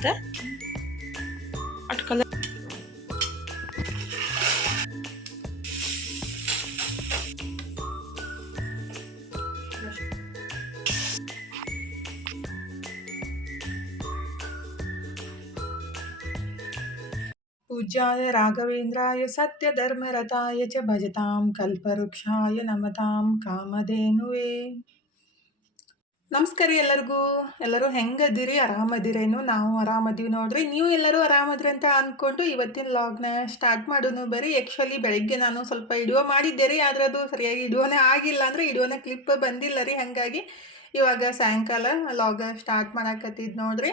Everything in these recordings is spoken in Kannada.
ಐತೆ ಅಟ್ ಕಲರ್ पूज्याय राघवेन्द्राय सत्यधर्मरताय च भजतां कल्पवृक्षाय नमतां कामधेनुवे. ನಮಸ್ಕಾರ ಎಲ್ಲರೂ ಹೆಂಗದಿರಿ? ಆರಾಮದಿರೇನು? ನಾವು ಆರಾಮದೀವಿ ನೋಡ್ರಿ. ನೀವು ಎಲ್ಲರೂ ಆರಾಮದ್ರಿ ಅಂತ ಅಂದ್ಕೊಂಡು ಇವತ್ತಿನ ಲಾಗ್ನ ಸ್ಟಾರ್ಟ್ ಮಾಡೋನು ಬರೀ. ಆ್ಯಕ್ಚುಲಿ ಬೆಳಗ್ಗೆ ನಾನು ಸ್ವಲ್ಪ ವಿಡಿಯೋ ಮಾಡಿದ್ದೆ ರೀ, ಆದರೆ ಅದು ಸರಿಯಾಗಿ ವಿಡಿಯೋನೇ ಆಗಿಲ್ಲ, ಅಂದರೆ ವಿಡಿಯೋನ ಕ್ಲಿಪ್ ಬಂದಿಲ್ಲ ರೀ. ಹಾಗಾಗಿ ಇವಾಗ ಸಾಯಂಕಾಲ ಲಾಗ್ ಸ್ಟಾರ್ಟ್ ಮಾಡಾಕತ್ತಿದ್ದು ನೋಡ್ರಿ.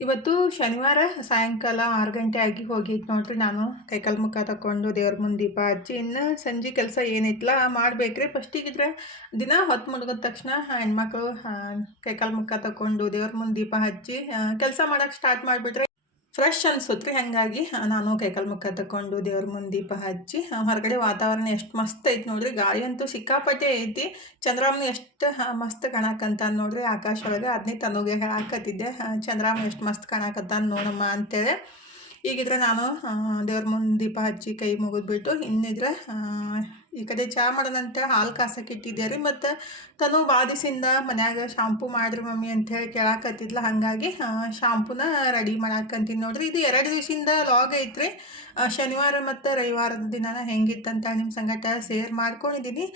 ಇವತ್ತು ಶನಿವಾರ ಸಾಯಂಕಾಲ 6 ಗಂಟೆ ಆಗಿ ಹೋಗಿತ್ತು ನೋಡ್ರಿ. ನಾನು ಕೈಕಾಲು ಮುಖ ತಗೊಂಡು ದೇವ್ರ ಮುಂದೆ ದೀಪ ಹಚ್ಚಿ ಇನ್ನು ಸಂಜೆ ಕೆಲಸ ಏನೈತಲ್ಲ ಮಾಡ್ಬೇಕ್ರಿ. ಫಸ್ಟಿಗಿದ್ರೆ ದಿನ ಹೊತ್ತು ಮುಳುಗಿದ ತಕ್ಷಣ ಹೆಣ್ಮಕ್ಳು ಕೈಕಾಲು ಮುಖ ತಗೊಂಡು ದೇವ್ರ ಮುಂದೆ ದೀಪ ಹಚ್ಚಿ ಕೆಲಸ ಮಾಡೋಕ್ಕೆ ಸ್ಟಾರ್ಟ್ ಮಾಡಿಬಿಟ್ರೆ ಫ್ರೆಶ್ ಅನ್ಸುತ್ತೆ ರೀ. ಹಾಗಾಗಿ ನಾನು ಕೈಕಾಲು ಮುಖ ತಗೊಂಡು ದೇವ್ರ ಮುಂದೆ ದೀಪ ಹಚ್ಚಿ ಹೊರಗಡೆ ವಾತಾವರಣ ಎಷ್ಟು ಮಸ್ತ್ ಐತಿ ನೋಡ್ರಿ. ಗಾಳಿ ಅಂತೂ ಸಿಕ್ಕಾಪಟ್ಟೆ ಐತಿ. ಚಂದ್ರಮ್ಮನ ಎಷ್ಟು ಮಸ್ತ್ ಕಾಣಕಂತ ನೋಡ್ರಿ ಆಕಾಶ ಒಳಗೆ. ಅದನ್ನೇ ತನಗೆ ಹೇಳಾಕತ್ತಿದ್ದೆ, ಚಂದ್ರಮ್ಮ ಎಷ್ಟು ಮಸ್ತ್ ಕಾಣಕತ್ತಾನ ನೋಡಮ್ಮ ಅಂತೇಳಿ. ಈಗಿದ್ರೆ ನಾನು ದೇವ್ರ ಮುಂದೆ ದೀಪ ಹಚ್ಚಿ ಕೈ ಮುಗಿದ್ಬಿಟ್ಟು ಇನ್ನಿದ್ರೆ ಈ ಕಡೆ ಚಹಾ ಮಾಡೋದಂತೆ ಹಾಲು ಕಾಸಕ್ಕೆ ಇಟ್ಟಿದ್ದೆ ರೀ. ಮತ್ತು ತನು ಭಾಳ ದಿವಸದಿಂದ ಮನ್ಯಾಗ ಶಾಂಪು ಮಾಡಿರಿ ಮಮ್ಮಿ ಅಂಥೇಳಿ ಕೇಳಾಕತ್ತಿದ್ಲ. ಹಾಗಾಗಿ ಶಾಂಪೂನ ರೆಡಿ ಮಾಡಾಕಂತೀನಿ ನೋಡ್ರಿ. ಇದು 2 ದಿವಸದಿಂದ ಲಾಗ್ ಐತ್ರಿ. ಶನಿವಾರ ಮತ್ತು ರವಿವಾರದ ದಿನ ಹೆಂಗಿತ್ತಂತ ನಿಮ್ಮ ಸಂಗಟ ಶೇರ್ ಮಾಡ್ಕೊಂಡಿದ್ದೀನಿ.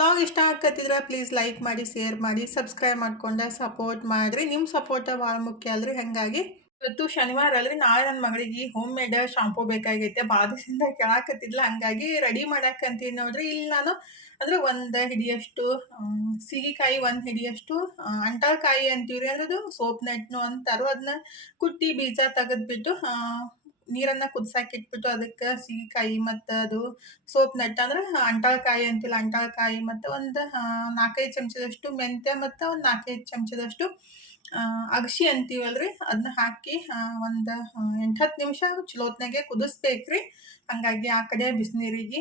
ಲಾಗ್ ಇಷ್ಟ ಆಕತ್ತಿದ್ರೆ ಪ್ಲೀಸ್ ಲೈಕ್ ಮಾಡಿ, ಶೇರ್ ಮಾಡಿ, ಸಬ್ಸ್ಕ್ರೈಬ್ ಮಾಡ್ಕೊಂಡು ಸಪೋರ್ಟ್ ಮಾಡಿರಿ. ನಿಮ್ಮ ಸಪೋರ್ಟ ಭಾಳ ಮುಖ್ಯ ಅಲ್ರಿ. ಹಾಗಾಗಿ ಇವತ್ತು ಶನಿವಾರ ಅಲ್ರಿ, ನಾಳೆ ನನ್ನ ಮಗಳಿಗೆ ಹೋಮ್ ಮೇಡ್ ಶಾಂಪೂ ಬೇಕಾಗೈತೆ. ಭಾಳ ದಿವಸದಿಂದ ಕೇಳಾಕತ್ತಿದ್ಲ. ಹಾಗಾಗಿ ರೆಡಿ ಮಾಡಾಕಂತೀನಿ ನೋಡ್ರಿ. ಇಲ್ಲಿ ನಾನು ಅಂದರೆ 1 ಹಿಡಿಯಷ್ಟು ಸೀಗೆಕಾಯಿ, 1 ಹಿಡಿಯಷ್ಟು ಅಂಟಳಕಾಯಿ ಅಂತೀವ್ರಿ, ಅದ್ರದ್ದು ಸೋಪ್ ನೆಟ್ನು ಅಂತಾರೋ, ಅದನ್ನ ಕುಟ್ಟಿ ಬೀಜ ತೆಗೆದ್ಬಿಟ್ಟು ನೀರನ್ನು ಕುದಿಸಾಕಿಟ್ಬಿಟ್ಟು ಅದಕ್ಕೆ ಸೀಗೆಕಾಯಿ ಮತ್ತು ಅದು ಸೋಪ್ ನಟ್ ಅಂದ್ರೆ ಅಂಟಳಕಾಯಿ ಅಂತಿಲ್ಲ, ಅಂಟಳಕಾಯಿ ಮತ್ತು ಒಂದು 4-5 ಚಮಚದಷ್ಟು ಮೆಂತ್ಯ ಮತ್ತು ಒಂದು 4-5 ಚಮಚದಷ್ಟು ಅಗಸಿ ಅಂತೀವಲ್ರಿ, ಅದನ್ನ ಹಾಕಿ ಒಂದು 8-10 ನಿಮಿಷ ಚಲೋತ್ನಾಗೆ ಕುದಿಸ್ಬೇಕ್ರಿ. ಹಾಗಾಗಿ ಆ ಕಡೆ ಬಿಸಿನೀರಿಗೆ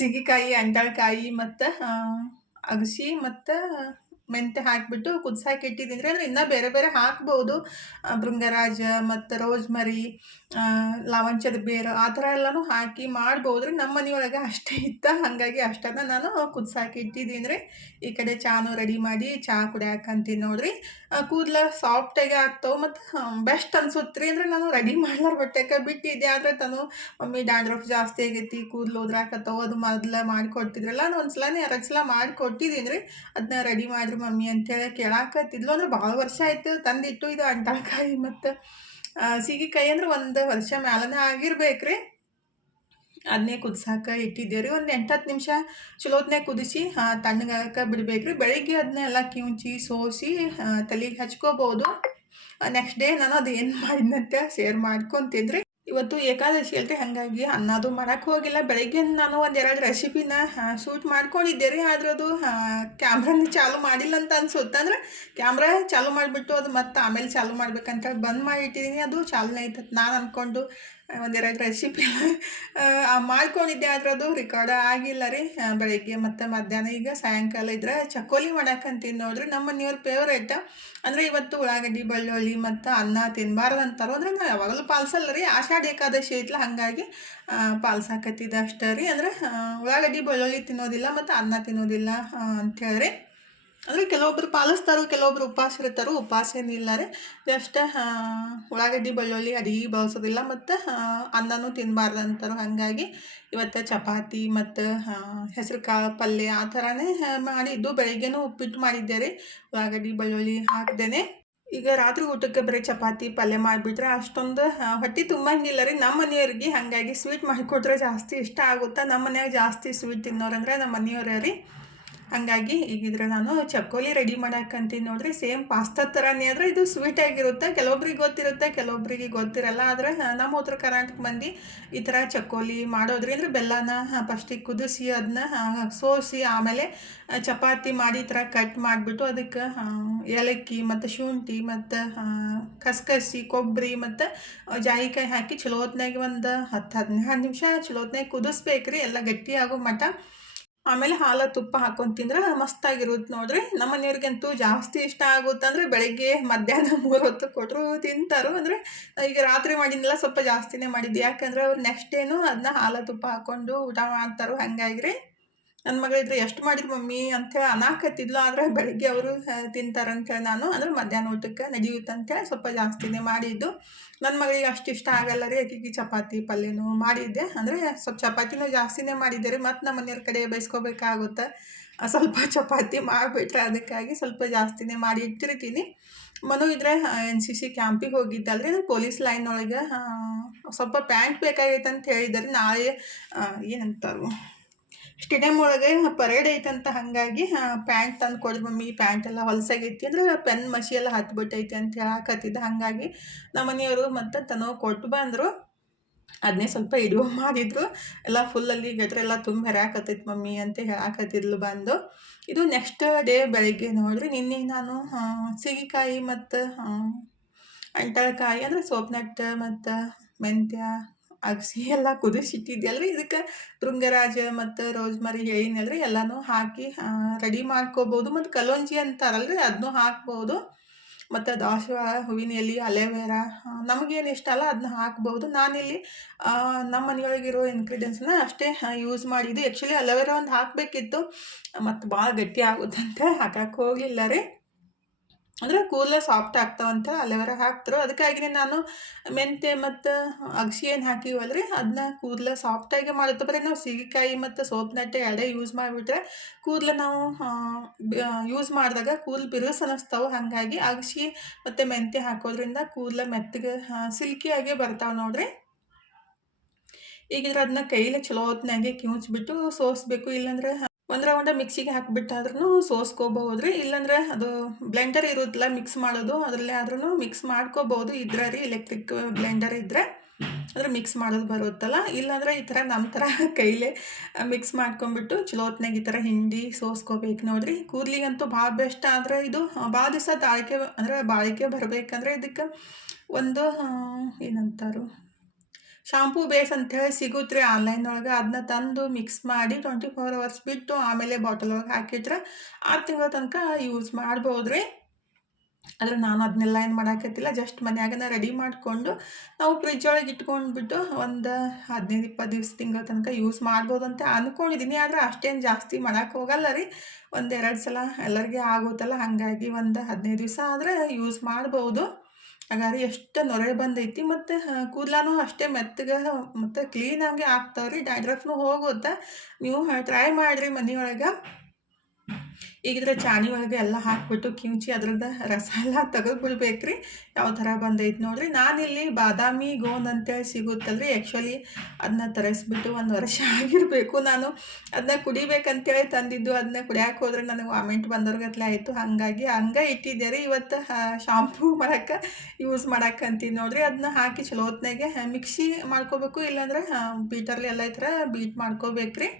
ಸೀಗೆಕಾಯಿ, ಅಂಟಳಕಾಯಿ ಮತ್ತು ಅಗಸಿ ಮತ್ತು ಮೆಂತ್ಯ ಹಾಕಿಬಿಟ್ಟು ಕುದಿಸಾಕಿ ಇಟ್ಟಿದ್ದೀನಿ ರೀ. ಅಂದರೆ ಇನ್ನೂ ಬೇರೆ ಬೇರೆ ಹಾಕ್ಬೋದು, ಭೃಂಗರಾಜ ಮತ್ತು ರೋಸ್ಮರಿ, ಲವಂಚದ ಬೇರು ಆ ಥರ ಎಲ್ಲನೂ ಹಾಕಿ ಮಾಡ್ಬೋದು ರೀ. ನಮ್ಮ ಮನೆಯೊಳಗೆ ಅಷ್ಟೇ ಇತ್ತು, ಹಾಗಾಗಿ ಅಷ್ಟನ್ನು ನಾನು ಕುದಿಸಾಕಿ ಇಟ್ಟಿದ್ದೀನಿ ರೀ. ಈ ಕಡೆ ಚಾನು ರೆಡಿ ಮಾಡಿ ಚಹಾ ಕುಡಿಯಾಕಂತೀನಿ ನೋಡ್ರಿ. ಕೂದಲು ಸಾಫ್ಟಾಗಿ ಆಗ್ತಾವೆ ಮತ್ತು ಬೆಸ್ಟ್ ಅನ್ಸುತ್ತೆ ರೀ. ಅಂದರೆ ನಾನು ರೆಡಿ ಮಾಡ್ಲಾರ ಬಟ್ಟೆಗೆ ಬಿಟ್ಟಿದ್ದೆ, ಆದರೆ ತನು ಮಮ್ಮಿ ಡ್ಯಾಂಡ್ರಫ್ ಜಾಸ್ತಿ ಆಗೈತಿ, ಕೂದಲು ಉದ್ರಾಕತ್ತವು, ಅದು ಮೊದಲು ಮಾಡಿಕೊಡ್ತಿದ್ರಲ್ಲ, ನಾನು 1 ಸಲ 2 ಸಲ ಮಾಡಿಕೊಟ್ಟಿದ್ದೀನಿ ರೀ. ಅದನ್ನ ರೆಡಿ ಮಾಡಿರಿ ಮಮ್ಮಿ ಅಂತೇಳಿ ಕೇಳಾಕತ್ತಿದ್ಲು. ಅಂದ್ರೆ ಭಾಳ ವರ್ಷ ಆಯಿತು ತಂದಿಟ್ಟು. ಇದು ಅಂಟಳಕಾಯಿ ಮತ್ತು ಸೀಗೆಕಾಯಿ ಅಂದ್ರೆ 1 ವರ್ಷ ಮ್ಯಾಲನೇ ಆಗಿರ್ಬೇಕ್ರಿ. ಅದನ್ನೇ ಕುದಿಸಾಕ ಇಟ್ಟಿದ್ದೇವೆ ರೀ. ಒಂದು 8-10 ನಿಮಿಷ ಚಲೋತ್ನಾಗ ಕುದಿಸಿ ತಣ್ಣಗಾಗಕ್ಕೆ ಬಿಡ್ಬೇಕ್ರಿ. ಬೆಳಿಗ್ಗೆ ಅದನ್ನೆಲ್ಲ ಕಿವುಚಿ ಸೋಸಿ ತಲೆಗೆ ಹಚ್ಕೋಬೋದು. ನೆಕ್ಸ್ಟ್ ಡೇ ನಾನು ಅದು ಏನು ಮಾಡಿದ್ನಂತ ಶೇರ್ ಮಾಡ್ಕೊತೀನಿ ರೀ. ಇವತ್ತು ಏಕಾದಶಿ ಅಲ್ರಿ, ಹಾಗಾಗಿ ಅನ್ನದು ಮಾಡೋಕ್ಕೆ ಹೋಗಿಲ್ಲ. ಬೆಳಗ್ಗೆ ನಾನು 1-2 ರೆಸಿಪಿನ ಶೂಟ್ ಮಾಡ್ಕೊಂಡಿದ್ದೆ ರೀ, ಆದರೆ ಅದು ಕ್ಯಾಮ್ರಾನ ಚಾಲು ಮಾಡಿಲ್ಲ ಅಂತ ಅನ್ಸುತ್ತೆ. ಅಂದ್ರೆ ಕ್ಯಾಮ್ರಾ ಚಾಲು ಮಾಡಿಬಿಟ್ಟು ಅದು ಮತ್ತು ಆಮೇಲೆ ಚಾಲು ಮಾಡ್ಬೇಕಂತ ಬಂದ್ ಮಾಡಿಟ್ಟಿದ್ದೀನಿ. ಅದು ಚಾಲನೆ ಐತತ್ ನಾನು ಅಂದ್ಕೊಂಡು 1-2 ರೆಸಿಪಿ ಮಾಡ್ಕೊಂಡಿದ್ದೆ, ಆದರೆ ಅದು ರೆಕಾರ್ಡ್ ಆಗಿಲ್ಲ ರೀ. ಬೆಳಗ್ಗೆ ಮತ್ತು ಮಧ್ಯಾಹ್ನ ಈಗ ಸಾಯಂಕಾಲ ಇದ್ರೆ ಚಕ್ಕೋಲಿ ಮಾಡಾಕಂತೀನಿ ನೋಡ್ರಿ. ನಮ್ಮ ಮನೆಯವ್ರ ಫೇವ್ರೇಟ್. ಅಂದರೆ ಇವತ್ತು ಉಳ್ಳಾಗಡ್ಡಿ, ಬೆಳ್ಳುಳ್ಳಿ ಮತ್ತು ಅನ್ನ ತಿನ್ನಬಾರ್ದು ಅಂತಾರೋ, ಅಂದರೆ ನಾವು ಯಾವಾಗಲೂ ಪಾಲ್ಸಲ್ಲ ರೀ. ಆಷಾಢ ಏಕಾದಶಿ ಐತ್ಲ, ಹಾಗಾಗಿ ಪಾಲ್ಸಾಕತ್ತಿದ್ದ ಅಷ್ಟೇ ರೀ. ಅಂದರೆ ಉಳ್ಳಾಗಡ್ಡಿ, ಬೆಳ್ಳುಳ್ಳಿ ತಿನ್ನೋದಿಲ್ಲ ಮತ್ತು ಅನ್ನ ತಿನ್ನೋದಿಲ್ಲ ಅಂಥೇಳ್ರಿ. ಅಂದರೆ ಕೆಲವೊಬ್ರು ಪಾಲಿಸ್ತಾರೋ, ಕೆಲವೊಬ್ರು ಉಪವಾಸ ಇರ್ತಾರೋ. ಉಪವಾಸ ಏನಿಲ್ಲ ರೀ, ಜಸ್ಟ್ ಉಳ್ಳಾಗಡ್ಡಿ, ಬೆಳ್ಳುಳ್ಳಿ ಅಡಿಗೆ ಬಳಸೋದಿಲ್ಲ ಮತ್ತು ಅನ್ನನೂ ತಿನ್ನಬಾರ್ದು ಅಂತಾರೋ. ಹಾಗಾಗಿ ಇವತ್ತು ಚಪಾತಿ ಮತ್ತು ಹೆಸರು ಕಾಳು ಪಲ್ಯ ಆ ಥರನೇ ಮಾಡಿದ್ದು. ಬೆಳಿಗ್ಗೆನೂ ಉಪ್ಪಿಟ್ಟು ಮಾಡಿದ್ದೆ ರೀ, ಉಳ್ಳಾಗಡ್ಡಿ ಬೆಳ್ಳುಳ್ಳಿ ಹಾಕ್ದೇನೆ. ಈಗ ರಾತ್ರಿ ಊಟಕ್ಕೆ ಬರೀ ಚಪಾತಿ ಪಲ್ಯ ಮಾಡಿಬಿಟ್ರೆ ಅಷ್ಟೊಂದು ಹೊಟ್ಟೆ ತುಂಬಂಗಿಲ್ಲ ರೀ ನಮ್ಮ ಮನೆಯವ್ರಿಗೆ. ಹಾಗಾಗಿ ಸ್ವೀಟ್ ಮಾಡಿಕೊಟ್ರೆ ಜಾಸ್ತಿ ಇಷ್ಟ ಆಗುತ್ತೆ. ನಮ್ಮ ಮನ್ಯಾಗ ಜಾಸ್ತಿ ಸ್ವೀಟ್ ತಿನ್ನೋರಂದ್ರೆ ನಮ್ಮ ಮನೆಯವರೇ ರೀ. ಹಾಗಾಗಿ ಈಗಿದ್ರೆ ನಾನು ಚಕ್ಕೋಲಿ ರೆಡಿ ಮಾಡಾಕಂತೀನಿ ನೋಡ್ರಿ. ಸೇಮ್ ಪಾಸ್ತಾ ಥರನೇ, ಆದರೆ ಇದು ಸ್ವೀಟ್ ಆಗಿರುತ್ತೆ. ಕೆಲವೊಬ್ರಿಗೆ ಗೊತ್ತಿರುತ್ತೆ, ಕೆಲವೊಬ್ರಿಗೆ ಗೊತ್ತಿರಲ್ಲ. ಆದರೆ ನಮ್ಮ ಉತ್ತರ ಕರ್ನಾಟಕ ಮಂದಿ ಈ ಥರ ಚಕ್ಕೋಲಿ ಮಾಡೋದ್ರಿ. ಅಂದರೆ ಬೆಲ್ಲನ ಫಸ್ಟಿಗೆ ಕುದಿಸಿ ಅದನ್ನ ಸೋಸಿ ಆಮೇಲೆ ಚಪಾತಿ ಮಾಡಿ ಈ ಥರ ಕಟ್ ಮಾಡಿಬಿಟ್ಟು ಅದಕ್ಕೆ ಏಲಕ್ಕಿ ಮತ್ತು ಶುಂಠಿ ಮತ್ತು ಕಸ್ಕಸಿ, ಕೊಬ್ಬರಿ ಮತ್ತು ಜಾಯಿಕಾಯಿ ಹಾಕಿ ಚಲೋತ್ನಾಗಿ ಒಂದು 10-12 ನಿಮಿಷ ಚಲೋತ್ನಾಗಿ ಕುದಿಸ್ಬೇಕ್ರಿ, ಎಲ್ಲ ಗಟ್ಟಿ ಆಗೋ ಮಟ್ಟ. ಆಮೇಲೆ ಹಾಲು ತುಪ್ಪ ಹಾಕ್ಕೊಂಡು ತಿಂದ್ರೆ ಮಸ್ತಾಗಿರುತ್ತೆ ನೋಡ್ರಿ. ನಮ್ಮ ಮನೆಯವ್ರಿಗಂತೂ ಜಾಸ್ತಿ ಇಷ್ಟ ಆಗುತ್ತಂದ್ರೆ ಬೆಳಗ್ಗೆ ಮಧ್ಯಾಹ್ನ 3 ಹೊತ್ತು ಕೊಟ್ಟರು ತಿಂತಾರು. ಅಂದರೆ ಈಗ ರಾತ್ರಿ ಮಾಡಿದ್ನೆಲ್ಲ ಸ್ವಲ್ಪ ಜಾಸ್ತಿನೇ ಮಾಡಿದ್ದೆ, ಯಾಕಂದ್ರೆ ಅವ್ರು ನೆಕ್ಸ್ಟ್ ಡೇನು ಅದನ್ನ ಹಾಲು ತುಪ್ಪ ಹಾಕ್ಕೊಂಡು ಊಟ ಮಾಡ್ತಾರೋ. ಹಾಗಾಗಿ ನನ್ನ ಮಗಳಿದ್ರೆ ಎಷ್ಟು ಮಾಡಿದ್ರು ಮಮ್ಮಿ ಅಂಥೇಳಿ ಅನ್ನಾಕತ್ತಿದ್ಲು. ಆದರೆ ಬೆಳಗ್ಗೆ ಅವರು ತಿಂತಾರಂತೇಳಿ ನಾನು ಅಂದ್ರೆ ಮಧ್ಯಾಹ್ನ ಊಟಕ್ಕೆ ನಡೆಯುತ್ತಂತೇಳಿ ಸ್ವಲ್ಪ ಜಾಸ್ತಿನೇ ಮಾಡಿದ್ದು. ನನ್ನ ಮಗಳಿಗೆ ಅಷ್ಟು ಇಷ್ಟ ಆಗಲ್ಲ ರೀ. ಆಕೆಗೆ ಚಪಾತಿ ಪಲ್ಯನೂ ಮಾಡಿದ್ದೆ, ಅಂದರೆ ಸ್ವಲ್ಪ ಚಪಾತಿನೂ ಜಾಸ್ತಿನೇ ಮಾಡಿದ್ದೆ ರೀ. ಮತ್ತು ನಮ್ಮ ಮನೆಯವ್ರ ಕಡೆ ಬಯಸ್ಕೋಬೇಕಾಗುತ್ತೆ, ಸ್ವಲ್ಪ ಚಪಾತಿ ಮಾಡಿಬಿಟ್ರೆ ಅದಕ್ಕಾಗಿ ಸ್ವಲ್ಪ ಜಾಸ್ತಿನೇ ಮಾಡಿ ಇಟ್ಟಿರ್ತೀನಿ. ಮನು ಇದ್ರೆ NCC ಕ್ಯಾಂಪಿಗೆ ಹೋಗಿದ್ದಲ್ರಿ, ಅದು ಪೊಲೀಸ್ ಲೈನ್ ಒಳಗೆ ಸ್ವಲ್ಪ ಪ್ಯಾಂಟ್ ಬೇಕಾಗೈತೆ ಅಂತ ಹೇಳಿದ್ದಾರೆ. ನಾಳೆ ಏನಂತಾರು ಸ್ಟೇಡಿಯಂ ಒಳಗೆ ಪರೇಡ್ ಐತಂತ, ಹಾಗಾಗಿ ಪ್ಯಾಂಟ್ ತಂದು ಕೊಡ್ರಿ ಮಮ್ಮಿ, ಪ್ಯಾಂಟ್ ಎಲ್ಲ ಹೊಲಸಾಗೈತಿ ಅಂದ್ರೆ ಪೆನ್ ಮಸಿ ಎಲ್ಲ ಹತ್ಬಿಟ್ಟೈತಿ ಅಂತ ಹೇಳಕತ್ತಿದ್ದ. ಹಾಗಾಗಿ ನಮ್ಮ ಮನೆಯವರು ಮತ್ತು ತನೋ ಕೊಟ್ಟು ಬಂದರು. ಅದನ್ನೇ ಸ್ವಲ್ಪ ಇಡುವ ಮಾಡಿದ್ರು. ಎಲ್ಲ ಫುಲ್ಲಲ್ಲಿ ಗಟ್ರೆಲ್ಲ ತುಂಬ ಹೆರಾಕತ್ತೈತಿ ಮಮ್ಮಿ ಅಂತ ಹೇಳಕತ್ತಿದ್ಲು ಬಂದು. ಇದು ನೆಕ್ಸ್ಟ್ ಡೇ ಬೆಳಿಗ್ಗೆ ನೋಡ್ರಿ. ನಿನ್ನೆ ನಾನು ಸೀಗೆಕಾಯಿ ಮತ್ತು ಅಂಟಳಕಾಯಿ ಅಂದರೆ ಸೋಪ್ನಟ್ ಮತ್ತು ಮೆಂತ್ಯ ಅಗಸಿ ಎಲ್ಲ ಕುದಿಸಿಟ್ಟಿದ್ಯಲ್ರಿ. ಇದಕ್ಕೆ ಭೃಂಗರಾಜ ಮತ್ತು ರೋಸ್ಮರಿ ಹೇಳಿನಲ್ರಿ, ಎಲ್ಲನೂ ಹಾಕಿ ರೆಡಿ ಮಾಡ್ಕೋಬೋದು. ಮತ್ತು ಕಲೋಂಜಿ ಅಂತಾರಲ್ರಿ, ಅದನ್ನೂ ಹಾಕ್ಬೋದು. ಮತ್ತು ದಾಸವಾಳ ಹೂವಿನ ಎಲೆ, ಅಲೆವೇರಾ ನಮಗೇನು ಇಷ್ಟ ಅಲ್ಲ ಅದನ್ನ ಹಾಕ್ಬೋದು. ನಾನಿಲ್ಲಿ ನಮ್ಮ ಮನೆಯೊಳಗಿರೋ ಇಂಗ್ರೀಡಿಯೆಂಟ್ಸ್ನ ಅಷ್ಟೇ ಯೂಸ್ ಮಾಡಿದ್ದು. ಆ್ಯಕ್ಚುಲಿ ಅಲೆವೇರಾ ಒಂದು ಹಾಕಬೇಕಿತ್ತು, ಮತ್ತು ಭಾಳ ಗಟ್ಟಿ ಆಗುತ್ತೆ ಅಂತ ಹಾಕಕ್ಕೆ ಹೋಗಲಿಲ್ಲ ರೀ. ಅಂದರೆ ಕೂದಲ ಸಾಫ್ಟ್ ಆಗ್ತಾವಂತ ಅಲೆವೇರಾ ಹಾಕ್ತಾರೆ. ಅದಕ್ಕಾಗಿಯೇ ನಾನು ಮೆಂತ್ಯ ಮತ್ತು ಅಗಸಿ ಏನು ಹಾಕಿವಲ್ರಿ ಅದನ್ನ ಕೂದಲ ಸಾಫ್ಟಾಗಿ ಮಾಡುತ್ತೆ. ಬರೀ ನಾವು ಸೀಗೆಕಾಯಿ ಮತ್ತು ಸೋಪ್ನಟ್ಟೆ ಎರಡೇ ಯೂಸ್ ಮಾಡಿಬಿಟ್ರೆ ಕೂದಲು ನಾವು ಯೂಸ್ ಮಾಡಿದಾಗ ಕೂದಲು ಬಿರುಸು ಅನ್ನಿಸ್ತಾವೆ. ಹಾಗಾಗಿ ಅಗಸಿ ಮತ್ತು ಮೆಂತ್ಯ ಹಾಕೋದ್ರಿಂದ ಕೂದಲ ಮೆತ್ತಗೆ ಸಿಲ್ಕಿಯಾಗೆ ಬರ್ತಾವೆ ನೋಡ್ರಿ. ಈಗಿದ್ರೆ ಅದನ್ನ ಕೈಲೇ ಚಲೋ ಹೊತ್ನಾಗೆ ಕಿವುಚ್ಬಿಟ್ಟು ಸೋಸ್ಬೇಕು. ಇಲ್ಲಾಂದ್ರೆ ಒಂದು ರೌಂಡ ಮಿಕ್ಸಿಗೆ ಹಾಕಿಬಿಟ್ಟಾದ್ರೂ ಸೋಸ್ಕೋಬಹುದು ರೀ. ಇಲ್ಲಾಂದ್ರೆ ಅದು ಬ್ಲೆಂಡರ್ ಇರುತ್ತಲ್ಲ ಮಿಕ್ಸ್ ಮಾಡೋದು, ಅದರಲ್ಲೇ ಆದ್ರೂ ಮಿಕ್ಸ್ ಮಾಡ್ಕೋಬೋದು. ಇದ್ರೆ ರೀ ಎಲೆಕ್ಟ್ರಿಕ್ ಬ್ಲೆಂಡರ್ ಇದ್ದರೆ ಅಂದರೆ ಮಿಕ್ಸ್ ಮಾಡೋದು ಬರುತ್ತಲ್ಲ. ಇಲ್ಲಾಂದರೆ ಈ ಥರ ನಮ್ಮ ಥರ ಕೈಲೇ ಮಿಕ್ಸ್ ಮಾಡ್ಕೊಂಬಿಟ್ಟು ಚಲೋ ಹೊತ್ನಾಗ ಈ ಥರ ಹಿಂಡಿ ಸೋಸ್ಕೋಬೇಕು ನೋಡ್ರಿ. ಕೂದಲಿಗಂತೂ ಭಾಳ ಬೆಸ್ಟ್. ಆದರೆ ಇದು ಭಾಳ ದಿವಸ ಬಾಳಿಕೆ ಬರಬೇಕಂದ್ರೆ ಇದಕ್ಕೆ ಒಂದು ಏನಂತಾರು ಶಾಂಪೂ ಬೇಸ್ ಅಂಥೇಳಿ ಸಿಗುತ್ತೆ ಆನ್ಲೈನ್ ಒಳಗೆ. ಅದನ್ನ ತಂದು ಮಿಕ್ಸ್ ಮಾಡಿ 24 ಅವರ್ಸ್ ಬಿಟ್ಟು ಆಮೇಲೆ ಬಾಟಲ್ ಒಳಗೆ ಹಾಕಿಟ್ರೆ 6 ತಿಂಗಳ ತನಕ ಯೂಸ್ ಮಾಡ್ಬೋದು ರೀ. ಆದರೆ ನಾನು ಅದನ್ನೆಲ್ಲ ಏನು ಮಾಡಾಕತ್ತಿಲ್ಲ, ಜಸ್ಟ್ ಮನ್ಯಾಗನ ರೆಡಿ ಮಾಡಿಕೊಂಡು ನಾವು ಫ್ರಿಜ್ ಒಳಗೆ ಇಟ್ಕೊಂಡ್ಬಿಟ್ಟು ಒಂದು 15-20 ದಿವಸ ತಿಂಗಳ ತನಕ ಯೂಸ್ ಮಾಡ್ಬೋದು ಅಂತ ಅಂದ್ಕೊಂಡಿದ್ದೀನಿ. ಆದರೆ ಅಷ್ಟೇನು ಜಾಸ್ತಿ ಮಾಡೋಕೆ ಹೋಗಲ್ಲ ರೀ, 1-2 ಸಲ ಎಲ್ಲರಿಗೆ ಆಗುತ್ತಲ್ಲ. ಹಾಗಾಗಿ ಒಂದು 15 ದಿವಸ ಆದರೆ ಯೂಸ್ ಮಾಡ್ಬೋದು. ಹಾಗಾದ್ರೆ ಎಷ್ಟು ನೊರೆ ಬಂದೈತಿ. ಮತ್ತು ಕೂದಲೂ ಅಷ್ಟೇ ಮೆತ್ತಗೆ ಮತ್ತು ಕ್ಲೀನಾಗಿ ಆಗ್ತಾವ್ರಿ. ಡ್ಯಾಂಡ್ರಫ್ನು ಹೋಗುತ್ತೆ. ನೀವು ಟ್ರೈ ಮಾಡಿರಿ ಮನೆಯೊಳಗೆ. ಈಗಿದ್ರೆ ಚಾಣಿ ಒಳಗೆ ಎಲ್ಲ ಹಾಕ್ಬಿಟ್ಟು ಕಿಂಚಿ ಅದ್ರದ್ದು ರಸ ಎಲ್ಲ ತೆಗೆದು ಬಿಡ್ಬೇಕ್ರಿ. ಯಾವ ಥರ ಬಂದೈತೆ ನೋಡ್ರಿ. ನಾನಿಲ್ಲಿ ಬಾದಾಮಿ ಗೋಂದ್ ಅಂತೇಳಿ ಸಿಗುತ್ತಲ್ರಿ, ಆ್ಯಕ್ಚುಲಿ ಅದನ್ನ ತರಿಸ್ಬಿಟ್ಟು 1 ವರ್ಷ ಆಗಿರಬೇಕು. ನಾನು ಅದನ್ನ ಕುಡಿಬೇಕಂತೇಳಿ ತಂದಿದ್ದು. ಅದನ್ನ ಕುಡಿಯೋಕೆ ಹೋದ್ರೆ ನನಗೆ ವಾಮಿಂಟ್ ಬಂದವ್ರಿಗತ್ಲೆ ಆಯಿತು. ಹಾಗಾಗಿ ಹಂಗೆ ಇಟ್ಟಿದ್ದೆ ರೀ. ಇವತ್ತು ಶಾಂಪೂ ಮಾಡೋಕ್ಕೆ ಯೂಸ್ ಮಾಡಕ್ಕಂತೀನಿ ನೋಡ್ರಿ. ಅದನ್ನ ಹಾಕಿ ಚಲೋ ಹೊತ್ನಾಗೆ ಮಿಕ್ಸಿ ಮಾಡ್ಕೋಬೇಕು, ಇಲ್ಲಾಂದ್ರೆ ಬೀಟರ್ಲಿ ಎಲ್ಲ ಈ ಥರ ಬೀಟ್ ಮಾಡ್ಕೋಬೇಕ್ರಿ.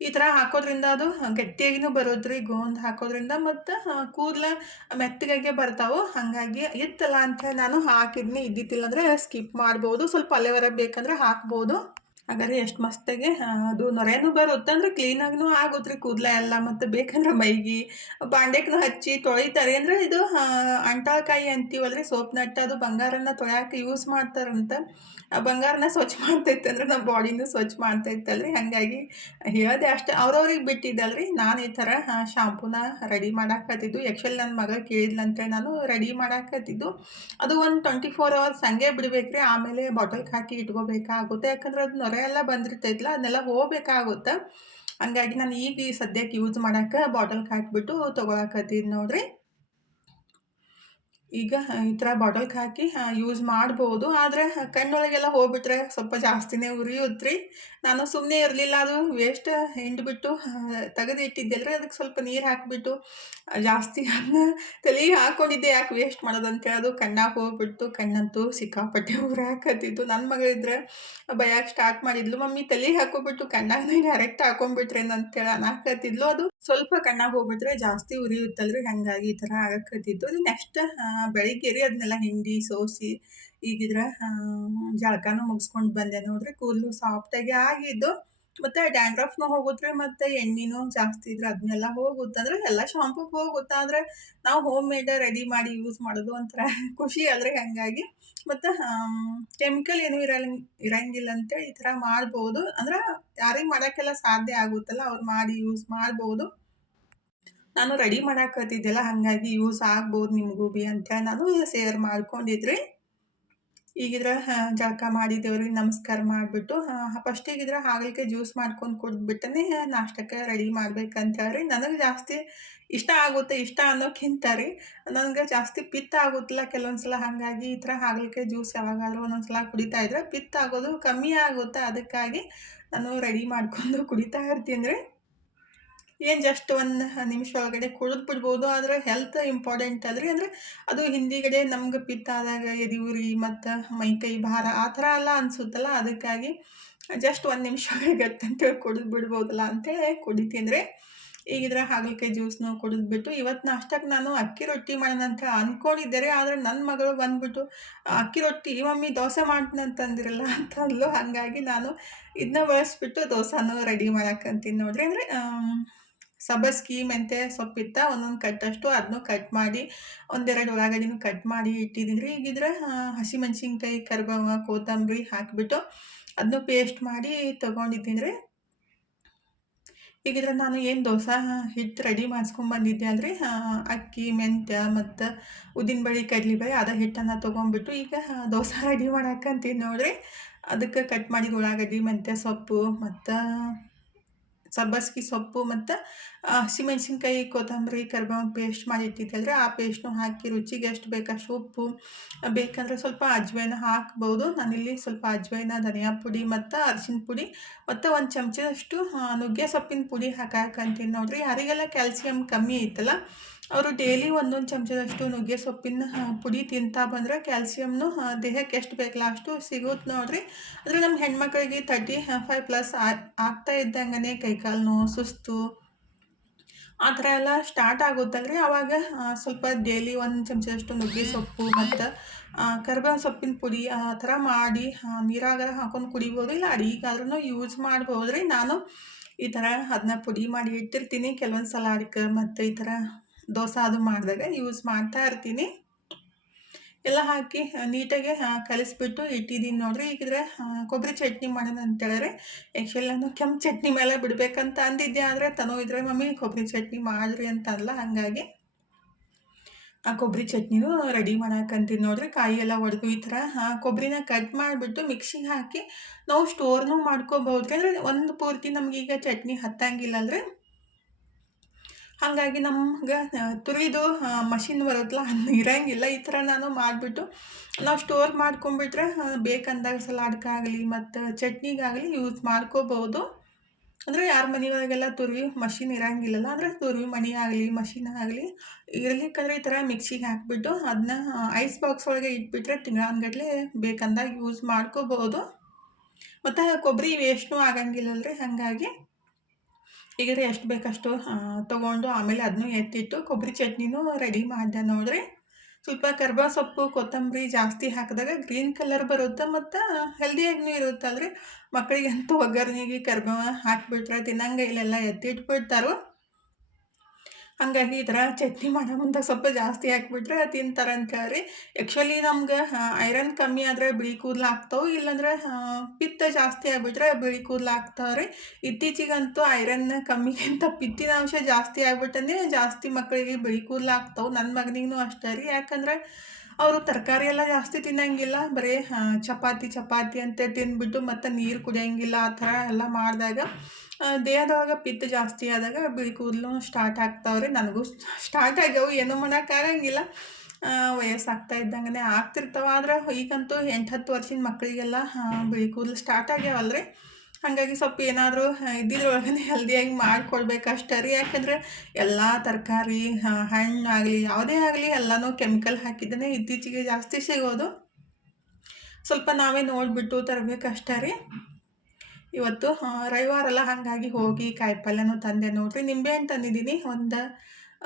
ಈ ಥರ ಹಾಕೋದ್ರಿಂದ ಅದು ಗಟ್ಟಿಯಾಗಿನೂ ಬರೋದ್ರಿ ಗೋಂದ್ ಹಾಕೋದ್ರಿಂದ. ಮತ್ತು ಕೂದಲ ಮೆತ್ತಗಾಗೆ ಬರ್ತಾವೆ. ಹಾಗಾಗಿ ಇತ್ತಲ್ಲ ಅಂಥೇಳಿ ನಾನು ಹಾಕಿದ್ನಿ. ಇದ್ದಿತ್ತಿಲ್ಲ ಅಂದರೆ ಸ್ಕಿಪ್ ಮಾಡ್ಬೋದು. ಸ್ವಲ್ಪ ಅಲೆವೇರಾ ಬೇಕಂದ್ರೆ ಹಾಕ್ಬೋದು. ಹಾಗಾದ್ರೆ ಎಷ್ಟು ಮಸ್ತಾಗಿ ಅದು ನೊರೆನೂ ಬರುತ್ತೆ, ಅಂದರೆ ಕ್ಲೀನಾಗೂ ಆಗುತ್ತೆ ರೀ ಕೂದಲ ಎಲ್ಲ. ಮತ್ತು ಬೇಕಂದ್ರೆ ಮೈಗೆ ಬಾಂಡೆಗೂ ಹಚ್ಚಿ ತೊಳಿತಾರೆ. ಅಂದರೆ ಇದು ಅಂಟಾಳ್ಕಾಯಿ ಅಂತೀವಲ್ರಿ, ಸೋಪ್ನಟ್, ಅದು ಬಂಗಾರನ ತೊಳ್ಯಾಕೆ ಯೂಸ್ ಮಾಡ್ತಾರಂತ. ಆ ಬಂಗಾರನ ಸ್ವಚ್ಛ ಮಾಡ್ತೈತೆ ಅಂದರೆ ನಮ್ಮ ಬಾಡಿನೂ ಸ್ವಚ್ಛ ಮಾಡ್ತೈತಲ್ರಿ. ಹಾಗಾಗಿ ಹೇಳಿದೆ ಅಷ್ಟೇ, ಅವ್ರವ್ರಿಗೆ ಬಿಟ್ಟಿದ್ದಲ್ರಿ. ನಾನು ಈ ಥರ ಶಾಂಪೂನ ರೆಡಿ ಮಾಡಾಕತ್ತಿದ್ದು. ಆ್ಯಕ್ಚುಲಿ ನನ್ನ ಮಗ ಕೇಳಿದ್ಲಂತೇಳಿ ನಾನು ರೆಡಿ ಮಾಡಾಕತ್ತಿದ್ದು. ಅದು ಒಂದು 24 ಅವರ್ಸ್ ಹಂಗೆ ಬಿಡಬೇಕ್ರಿ. ಆಮೇಲೆ ಬಾಟಲ್ಗೆ ಹಾಕಿ ಇಟ್ಕೋಬೇಕಾಗುತ್ತೆ, ಯಾಕಂದ್ರೆ ಅದು ನೊರೆ ಎಲ್ಲ ಬಂದಿರ್ತೈತಲ್ಲ ಅದನ್ನೆಲ್ಲ ಹೋಗ್ಬೇಕಾಗುತ್ತೆ. ಹಂಗಾಗಿ ನಾನು ಈಗ ಈ ಸದ್ಯಕ್ಕೆ ಯೂಸ್ ಮಾಡೋಕ್ಕೆ ಬಾಟಲ್ಗೆ ಹಾಕಿಬಿಟ್ಟು ತೊಗೊಳಕತ್ತಿದ್ದು ನೋಡ್ರಿ. ಈಗ ಈ ಥರ ಬಾಟಲ್ಗೆ ಹಾಕಿ ಯೂಸ್ ಮಾಡ್ಬೋದು. ಆದರೆ ಕಣ್ಣೊಳಗೆಲ್ಲ ಹೋಗ್ಬಿಟ್ರೆ ಸ್ವಲ್ಪ ಜಾಸ್ತಿನೇ ಉರಿಯುತ್ತೆ ರೀ. ನಾನು ಸುಮ್ಮನೆ ಇರಲಿಲ್ಲ, ಅದು ವೇಸ್ಟ್ ಹಿಂಡ್ಬಿಟ್ಟು ತೆಗೆದು ಇಟ್ಟಿದ್ದೆಲ್ರಿ. ಅದಕ್ಕೆ ಸ್ವಲ್ಪ ನೀರು ಹಾಕಿಬಿಟ್ಟು ಜಾಸ್ತಿ ಅದನ್ನ ತಲೆಗೆ ಹಾಕ್ಕೊಂಡಿದ್ದೆ, ಯಾಕೆ ವೇಸ್ಟ್ ಮಾಡೋದು ಅಂತೇಳಿ. ಅದು ಕಣ್ಣಾಗ ಹೋಗ್ಬಿಟ್ಟು ಕಣ್ಣಂತೂ ಸಿಕ್ಕಾಪಟ್ಟೆ ಉರಿಯಾಕತ್ತಿತ್ತು. ನನ್ನ ಮಗಳಿದ್ರೆ ಬೈಯಕ್ಕೆ ಸ್ಟಾರ್ಟ್ ಮಾಡಿದ್ಲು, ಮಮ್ಮಿ ತಲೆಗೆ ಹಾಕೋಬಿಟ್ಟು ಕಣ್ಣಾಗ ಡೈರೆಕ್ಟ್ ಹಾಕೊಂಡ್ಬಿಟ್ರೇನು ಅಂತೇಳಿ ಅನ್ನಕತ್ತಿದ್ಲು. ಅದು ಸ್ವಲ್ಪ ಕಣ್ಣಾಗ ಹೋಗ್ಬಿಟ್ರೆ ಜಾಸ್ತಿ ಉರಿಯುತ್ತಲ್ರಿ, ಹಾಗಾಗಿ ಈ ಥರ ಆಗಕತ್ತಿತ್ತು. ಅದು ನೆಕ್ಸ್ಟ್ ಬೆಳಿಗ್ಗೆ ರೀ ಅದನ್ನೆಲ್ಲ ಹಿಂಡಿ ಸೋಸಿ ಈಗಿದ್ರೆ ಜಳಕಾನು ಮುಗಿಸ್ಕೊಂಡು ಬಂದೆ ನೋಡ್ರಿ. ಕೂದಲು ಸಾಫ್ಟಾಗಿ ಆಗಿದ್ದು. ಮತ್ತೆ ಡ್ಯಾಂಡ್ರಫ್‌ನೂ ಹೋಗುತ್ರಿ, ಮತ್ತೆ ಎಣ್ಣಿನೂ ಜಾಸ್ತಿ ಇದ್ರೆ ಅದನ್ನೆಲ್ಲ ಹೋಗುತ್ತೆ. ಅಂದ್ರೆ ಎಲ್ಲ ಶಾಂಪೂಗ್ ಹೋಗುತ್ತೆ. ಆದ್ರೆ ನಾವು ಹೋಮ್ ಮೇಡ್ ರೆಡಿ ಮಾಡಿ ಯೂಸ್ ಮಾಡೋದು ಒಂಥರ ಖುಷಿ ಅಲ್ರಿ ಹಂಗಾಗಿ. ಮತ್ತೆ ಕೆಮಿಕಲ್ ಏನೂ ಇರಂಗಿಲ್ಲ ಅಂತೇಳಿ ಈ ಥರ ಮಾಡ್ಬೋದು. ಅಂದ್ರೆ ಯಾರಿಗ್ ಮಾಡಕ್ಕೆಲ್ಲ ಸಾಧ್ಯ ಆಗುತ್ತಲ್ಲ ಅವ್ರು ಮಾಡಿ ಯೂಸ್ ಮಾಡ್ಬೋದು. ನಾನು ರೆಡಿ ಮಾಡಾಕತ್ತಿದ್ದೆಲ್ಲ ಹಂಗಾಗಿ ಯೂಸ್ ಆಗ್ಬೋದು ನಿಮ್ಗೂ ಬಿ ಅಂತೇಳಿ ನಾನು ಶೇರ್ ಮಾಡ್ಕೊಂಡಿದ್ರಿ. ಈಗಿದ್ರ ಜಳಕ ಮಾಡಿ ದೇವ್ರಿಗೆ ನಮಸ್ಕಾರ ಮಾಡಿಬಿಟ್ಟು ಫಸ್ಟಿಗಿದ್ರ ಹಾಗಲಕಾಯಿ ಜ್ಯೂಸ್ ಮಾಡ್ಕೊಂಡು ಕುಡ್ದ್ಬಿಟ್ಟನೆ ನಾಷ್ಟಕ್ಕೆ ರೆಡಿ ಮಾಡ್ಬೇಕಂತ ಹೇಳ್ರಿ. ನನಗೆ ಜಾಸ್ತಿ ಇಷ್ಟ ಆಗುತ್ತೆ. ಇಷ್ಟ ಅನ್ನೋಕ್ಕಿಂತ ರೀ ನನಗೆ ಜಾಸ್ತಿ ಪಿತ್ತ ಆಗುತ್ತಲ್ಲ ಕೆಲವೊಂದು ಸಲ, ಹಾಗಾಗಿ ಈ ಥರ ಹಾಗಲಕಾಯಿ ಜ್ಯೂಸ್ ಯಾವಾಗಾದ್ರೂ ಒಂದೊಂದು ಸಲ ಕುಡಿತಾ ಇದ್ರೆ ಪಿತ್ತ ಆಗೋದು ಕಮ್ಮಿ ಆಗುತ್ತೆ. ಅದಕ್ಕಾಗಿ ನಾನು ರೆಡಿ ಮಾಡ್ಕೊಂಡು ಕುಡಿತಾ ಇರ್ತೀನಿ ರೀ. ಏನು ಜಸ್ಟ್ ಒಂದು ನಿಮಿಷ ಒಳಗಡೆ ಕುಡಿದು ಬಿಡ್ಬೋದು. ಆದ್ರೆ ಹೆಲ್ತ್ ಇಂಪಾರ್ಟೆಂಟ್ ಅಲ್ರಿ. ಅಂದ್ರೆ ಅದು ಹಿಂದಿಗಡೆ ನಮ್ಗೆ ಪಿತ್ತ ಆದಾಗ ಎದೆ ಉರಿ ಮತ್ತು ಮೈಕೈ ಭಾರ ಆ ಥರ ಎಲ್ಲ ಅನ್ಸುತ್ತಲ್ಲ, ಅದಕ್ಕಾಗಿ ಜಸ್ಟ್ ಒಂದು ನಿಮಿಷ ಗಟ್ಟಂತೇಳಿ ಕುಡಿದು ಬಿಡ್ಬೋದಲ್ಲ ಅಂತೇಳಿ ಕುಡಿತೀನಿ ರೀ. ಈಗಿದ್ರೆ ಹಾಗಲಕಾಯಿ ಜ್ಯೂಸ್ನು ಕುಡಿದ್ಬಿಟ್ಟು ಇವತ್ತು ನಾಷ್ಟಕ್ಕೆ ನಾನು ಅಕ್ಕಿ ರೊಟ್ಟಿ ಮಾಡೋಣ ಅಂತ ಅಂದ್ಕೊಂಡಿದ್ದೆ ರೀ. ಆದರೆ ನನ್ನ ಮಗಳು ಬಂದ್ಬಿಟ್ಟು ಅಕ್ಕಿ ರೊಟ್ಟಿ ಮಮ್ಮಿ ದೋಸೆ ಮಾಡ್ತೀನಿ ಅಂತಂದಿರಲ್ಲ ಅಂತಂದ್ಲು. ಹಾಗಾಗಿ ನಾನು ಇದನ್ನ ಬಳಸ್ಬಿಟ್ಟು ದೋಸೆನೂ ರೆಡಿ ಮಾಡಕ್ಕಂತೀನಿ ನೋಡ್ರಿ. ಅಂದರೆ ಸಬ್ಬಸ್ಗಿ ಮೆಂತ್ಯ ಸೊಪ್ಪಿತ್ತ ಒಂದೊಂದು ಕಟ್ಟಷ್ಟು ಅದನ್ನು ಕಟ್ ಮಾಡಿ ಒಂದೆರಡು ಉಳ್ಳಾಗಡ್ಡಿನೂ ಕಟ್ ಮಾಡಿ ಇಟ್ಟಿದ್ದೀನಿ ರೀ. ಈಗಿದ್ರೆ ಹಸಿಮೆಣ್ಸಿನ್ಕಾಯಿ, ಕರಿಬೇವು, ಕೊತ್ತಂಬರಿ ಹಾಕಿಬಿಟ್ಟು ಅದನ್ನು ಪೇಸ್ಟ್ ಮಾಡಿ ತೊಗೊಂಡಿದ್ದೀನಿ ರೀ. ಈಗಿದ್ರೆ ನಾನು ಏನು ದೋಸೆ ಹಿಟ್ಟು ರೆಡಿ ಮಾಡಿಸ್ಕೊಂಬಂದಿದ್ದೆ ಅಲ್ರಿ, ಅಕ್ಕಿ, ಮೆಂತ್ಯ ಮತ್ತು ಉದ್ದಿನಬೇಳೆ, ಕಡ್ಲೆಬೇಳೆ ಅದ ಹಿಟ್ಟನ್ನು ತೊಗೊಂಡ್ಬಿಟ್ಟು ಈಗ ದೋಸೆ ರೆಡಿ ಮಾಡಕ್ಕಂತೀನಿ ನೋಡ್ರಿ. ಅದಕ್ಕೆ ಕಟ್ ಮಾಡಿದ ಉಳ್ಳಾಗಡ್ಡಿ, ಮೆಂತ್ಯ ಸೊಪ್ಪು ಮತ್ತು ಸಬ್ಬಸ್ಗಿ ಸೊಪ್ಪು ಮತ್ತು ಹಸಿಮೆಣ್ಸಿನ್ಕಾಯಿ, ಕೊತ್ತಂಬರಿ, ಕರಿಬೇವು ಪೇಸ್ಟ್ ಮಾಡಿ ಇಟ್ಟಿದ್ದೆಲ್ರಿ, ಆ ಪೇಸ್ಟ್ನು ಹಾಕಿ ರುಚಿಗೆ ಎಷ್ಟು ಬೇಕಷ್ಟು ಉಪ್ಪು, ಬೇಕಂದರೆ ಸ್ವಲ್ಪ ಅಜ್ವಾನ ಹಾಕ್ಬೋದು. ನಾನಿಲ್ಲಿ ಸ್ವಲ್ಪ ಅಜ್ವಾನ, ಧನಿಯಾ ಪುಡಿ ಮತ್ತು ಅರಿಶಿನ ಪುಡಿ ಮತ್ತು ಒಂದು ಚಮಚದಷ್ಟು ನುಗ್ಗೆ ಸೊಪ್ಪಿನ ಪುಡಿ ಹಾಕಂತೀನಿ ನೋಡ್ರಿ. ಯಾರಿಗೆಲ್ಲ ಕ್ಯಾಲ್ಸಿಯಂ ಕಮ್ಮಿ ಐತಲ್ಲ ಅವರು ಡೈಲಿ ಒಂದೊಂದು ಚಮಚದಷ್ಟು ನುಗ್ಗೆ ಸೊಪ್ಪಿನ ಪುಡಿ ತಿಂತಾ ಬಂದರೆ ಕ್ಯಾಲ್ಸಿಯಮ್ನು ದೇಹಕ್ಕೆ ಎಷ್ಟು ಬೇಕಲ್ಲ ಅಷ್ಟು ಸಿಗುತ್ತೆ ನೋಡ್ರಿ. ಅಂದರೆ ನಮ್ಮ ಹೆಣ್ಮಕ್ಳಿಗೆ 35+ ಆಗ್ತಾ ಇದ್ದಂಗೆ ಕೈಕಾಲು ನೋವು, ಸುಸ್ತು ಆ ಥರ ಎಲ್ಲ ಸ್ಟಾರ್ಟ್ ಆಗುತ್ತಲ್ರಿ. ಆವಾಗ ಸ್ವಲ್ಪ ಡೈಲಿ ಒಂದು ಚಮಚದಷ್ಟು ನುಗ್ಗೆ ಸೊಪ್ಪು ಮತ್ತು ಕರಿಬೇವು ಸೊಪ್ಪಿನ ಪುಡಿ ಆ ಥರ ಮಾಡಿ ನೀರಾಗಾರ ಹಾಕೊಂಡು ಕುಡಿಬೋದು, ಇಲ್ಲ ಅಡಿಗೆಗಾದ್ರೂ ಯೂಸ್ ಮಾಡ್ಬೋದು ರೀ. ನಾನು ಈ ಥರ ಅದನ್ನ ಪುಡಿ ಮಾಡಿ ಇಟ್ಟಿರ್ತೀನಿ. ಕೆಲವೊಂದು ಸಲಾಡ್ಗೆ ಮತ್ತು ಈ ಥರ ದೋಸೆ ಅದು ಮಾಡಿದಾಗ ಯೂಸ್ ಮಾಡ್ತಾ ಇರ್ತೀನಿ. ಎಲ್ಲ ಹಾಕಿ ನೀಟಾಗಿ ಕಲಿಸ್ಬಿಟ್ಟು ಇಟ್ಟಿದ್ದೀನಿ ನೋಡ್ರಿ. ಈಗಿದ್ರೆ ಕೊಬ್ಬರಿ ಚಟ್ನಿ ಮಾಡೋಣ ಅಂತೇಳಿದ್ರೆ ಆ್ಯಕ್ಚುಲಿ ನಾನು ಕೆಂಪು ಚಟ್ನಿ ಮೇಲೆ ಬಿಡಬೇಕಂತ ಅಂದಿದ್ದೆ. ಆದರೆ ತನೋ ಇದ್ರೆ ಮಮ್ಮಿ ಕೊಬ್ಬರಿ ಚಟ್ನಿ ಮಾಡಿರಿ ಅಂತ ಅಲ್ಲ, ಹಾಗಾಗಿ ಆ ಕೊಬ್ಬರಿ ಚಟ್ನಿನೂ ರೆಡಿ ಮಾಡಕ್ಕಂತೀನಿ ನೋಡ್ರಿ. ಕಾಯಿ ಎಲ್ಲ ಒಡೆದು ಈ ಥರ ಕೊಬ್ಬರಿನ ಕಟ್ ಮಾಡಿಬಿಟ್ಟು ಮಿಕ್ಸಿಗೆ ಹಾಕಿ ನಾವು ಸ್ಟೋರ್ನೂ ಮಾಡ್ಕೋಬೋದು. ಅಂದರೆ ಒಂದು ಪೂರ್ತಿ ನಮಗೀಗ ಚಟ್ನಿ ಹತ್ತಂಗಿಲ್ಲ ಅಂದರೆ ಹಾಗಾಗಿ ನಮ್ಗೆ ತುರಿದು ಮಷಿನ್ ಬರುತ್ತಲ್ಲ ಅದು ಇರೋಂಗಿಲ್ಲ. ಈ ಥರ ನಾನು ಮಾಡಿಬಿಟ್ಟು ನಾವು ಸ್ಟೋರ್ ಮಾಡ್ಕೊಂಬಿಟ್ರೆ ಬೇಕಂದಾಗ ಸಲಾಡ್ಗಾಗಲಿ ಮತ್ತು ಚಟ್ನಿಗಾಗಲಿ ಯೂಸ್ ಮಾಡ್ಕೋಬೋದು. ಅಂದರೆ ಯಾರ ಮನೆಯೊಳಗೆಲ್ಲ ತುರಿವಿ ಮಷಿನ್ ಇರೋಂಗಿಲ್ಲಲ್ಲ, ಅಂದರೆ ತುರಿವಿ ಮಣಿ ಆಗಲಿ ಮಷಿನ್ ಆಗಲಿ ಇರ್ಲಿಕ್ಕಂದ್ರೆ ಈ ಥರ ಮಿಕ್ಸಿಗೆ ಹಾಕಿಬಿಟ್ಟು ಅದನ್ನ ಐಸ್ ಬಾಕ್ಸ್ ಒಳಗೆ ಇಟ್ಬಿಟ್ರೆ ತಿಂಗಳಾನ್ಗಟ್ಲೆ ಬೇಕಂದಾಗ ಯೂಸ್ ಮಾಡ್ಕೋಬೋದು. ಮತ್ತು ಕೊಬ್ಬರಿ ವೇಸ್ಟ್ನೂ ಆಗಂಗಿಲ್ಲಲ್ರಿ. ಹಾಗಾಗಿ ಈಗಾದ್ರೆ ಎಷ್ಟು ಬೇಕಷ್ಟು ತೊಗೊಂಡು ಆಮೇಲೆ ಅದನ್ನೂ ಎತ್ತಿಟ್ಟು ಕೊಬ್ಬರಿ ಚಟ್ನಿನೂ ರೆಡಿ ಮಾಡಿದೆ ನೋಡ್ರಿ. ಸ್ವಲ್ಪ ಕರಿಬೇವು ಸೊಪ್ಪು, ಕೊತ್ತಂಬರಿ ಜಾಸ್ತಿ ಹಾಕಿದಾಗ ಗ್ರೀನ್ ಕಲರ್ ಬರುತ್ತೆ ಮತ್ತು ಹೆಲ್ದಿಯಾಗಿನೂ ಇರುತ್ತಲ್ರಿ. ಮಕ್ಕಳಿಗಂತೂ ಒಗ್ಗರಣೆಗೆ ಕರಿಬೇವು ಹಾಕಿಬಿಟ್ರೆ ತಿನ್ನಂಗೆ ಇಲ್ಲೆಲ್ಲ ಎತ್ತಿಟ್ಬಿಡ್ತಾರೋ. ಹಾಗಾಗಿ ಈ ಥರ ಚಟ್ನಿ ಮಾಡೋ ಮುಂದೆ ಸ್ವಲ್ಪ ಜಾಸ್ತಿ ಹಾಕಿಬಿಟ್ರೆ ತಿಂತಾರೆ ಅಂತ ಹೇಳ್ರಿ. ಆ್ಯಕ್ಚುಲಿ ನಮ್ಗೆ ಐರನ್ ಕಮ್ಮಿ ಆದರೆ ಬಿಳಿ ಕೂದಲು ಆಗ್ತಾವೆ, ಇಲ್ಲಾಂದ್ರೆ ಪಿತ್ತ ಜಾಸ್ತಿ ಆಗಿಬಿಟ್ರೆ ಬಿಳಿ ಕೂದಲು ಆಗ್ತಾವೆ ರೀ. ಇತ್ತೀಚಿಗಂತೂ ಐರನ್ ಕಮ್ಮಿಗಿಂತ ಪಿತ್ತಿನ ಅಂಶ ಜಾಸ್ತಿ ಆಗ್ಬಿಟ್ಟಂದ್ರೆ ಜಾಸ್ತಿ ಮಕ್ಕಳಿಗೆ ಬಿಳಿ ಕೂದಲು ಆಗ್ತಾವೆ. ನನ್ನ ಮಗನಿಗೂ ಅಷ್ಟೇ ರೀ. ಯಾಕಂದರೆ ಅವರು ತರಕಾರಿ ಎಲ್ಲ ಜಾಸ್ತಿ ತಿನ್ನಂಗಿಲ್ಲ, ಬರೀ ಚಪಾತಿ ಅಂತ ತಿಂದ್ಬಿಟ್ಟು ಮತ್ತು ನೀರು ಕುಡಿಯೋಂಗಿಲ್ಲ. ಆ ಥರ ಎಲ್ಲ ಮಾಡಿದಾಗ ದೇಹದೊಳಗೆ ಪಿತ್ತ ಜಾಸ್ತಿ ಆದಾಗ ಬಿಳಿ ಕೂದಲು ಸ್ಟಾರ್ಟ್ ಆಗ್ತಾವ್ರಿ. ನನಗೂ ಸ್ಟಾರ್ಟ್ ಆಗ್ಯಾವು, ಏನೂ ಮಾಡೋಕ್ಕಾಗಂಗಿಲ್ಲ. ವಯಸ್ಸಾಗ್ತಾ ಇದ್ದಂಗೆ ಆಗ್ತಿರ್ತಾವೆ. ಆದ್ರೆ ಈಗಂತೂ 8-10 ವರ್ಷದ ಮಕ್ಕಳಿಗೆಲ್ಲ ಬಿಳಿ ಕೂದಲು ಸ್ಟಾರ್ಟ್ ಆಗ್ಯಾವಲ್ರಿ. ಹಾಗಾಗಿ ಸ್ವಲ್ಪ ಏನಾದರೂ ಇದ್ದಿದ್ರೊಳಗೆ ಹೆಲ್ದಿಯಾಗಿ ಮಾಡಿಕೊಡ್ಬೇಕಷ್ಟೇ ರೀ. ಯಾಕಂದರೆ ಎಲ್ಲ ತರಕಾರಿ, ಹಣ್ಣಾಗಲಿ ಯಾವುದೇ ಆಗಲಿ ಎಲ್ಲನೂ ಕೆಮಿಕಲ್ ಹಾಕಿದ್ದೇನೆ ಇತ್ತೀಚೆಗೆ ಜಾಸ್ತಿ ಸಿಗೋದು. ಸ್ವಲ್ಪ ನಾವೇ ನೋಡಿಬಿಟ್ಟು ತರಬೇಕಷ್ಟೇ ರೀ. ಇವತ್ತು ರವಿವಾರ ಅಲ್ಲ, ಹಾಗಾಗಿ ಹೋಗಿ ಕಾಯಿಪಲ್ಯನೂ ತಂದೆ ನೋಡ್ರಿ. ನಿಂಬೆಹಣ್ಣು ತಂದಿದ್ದೀನಿ, ಒಂದು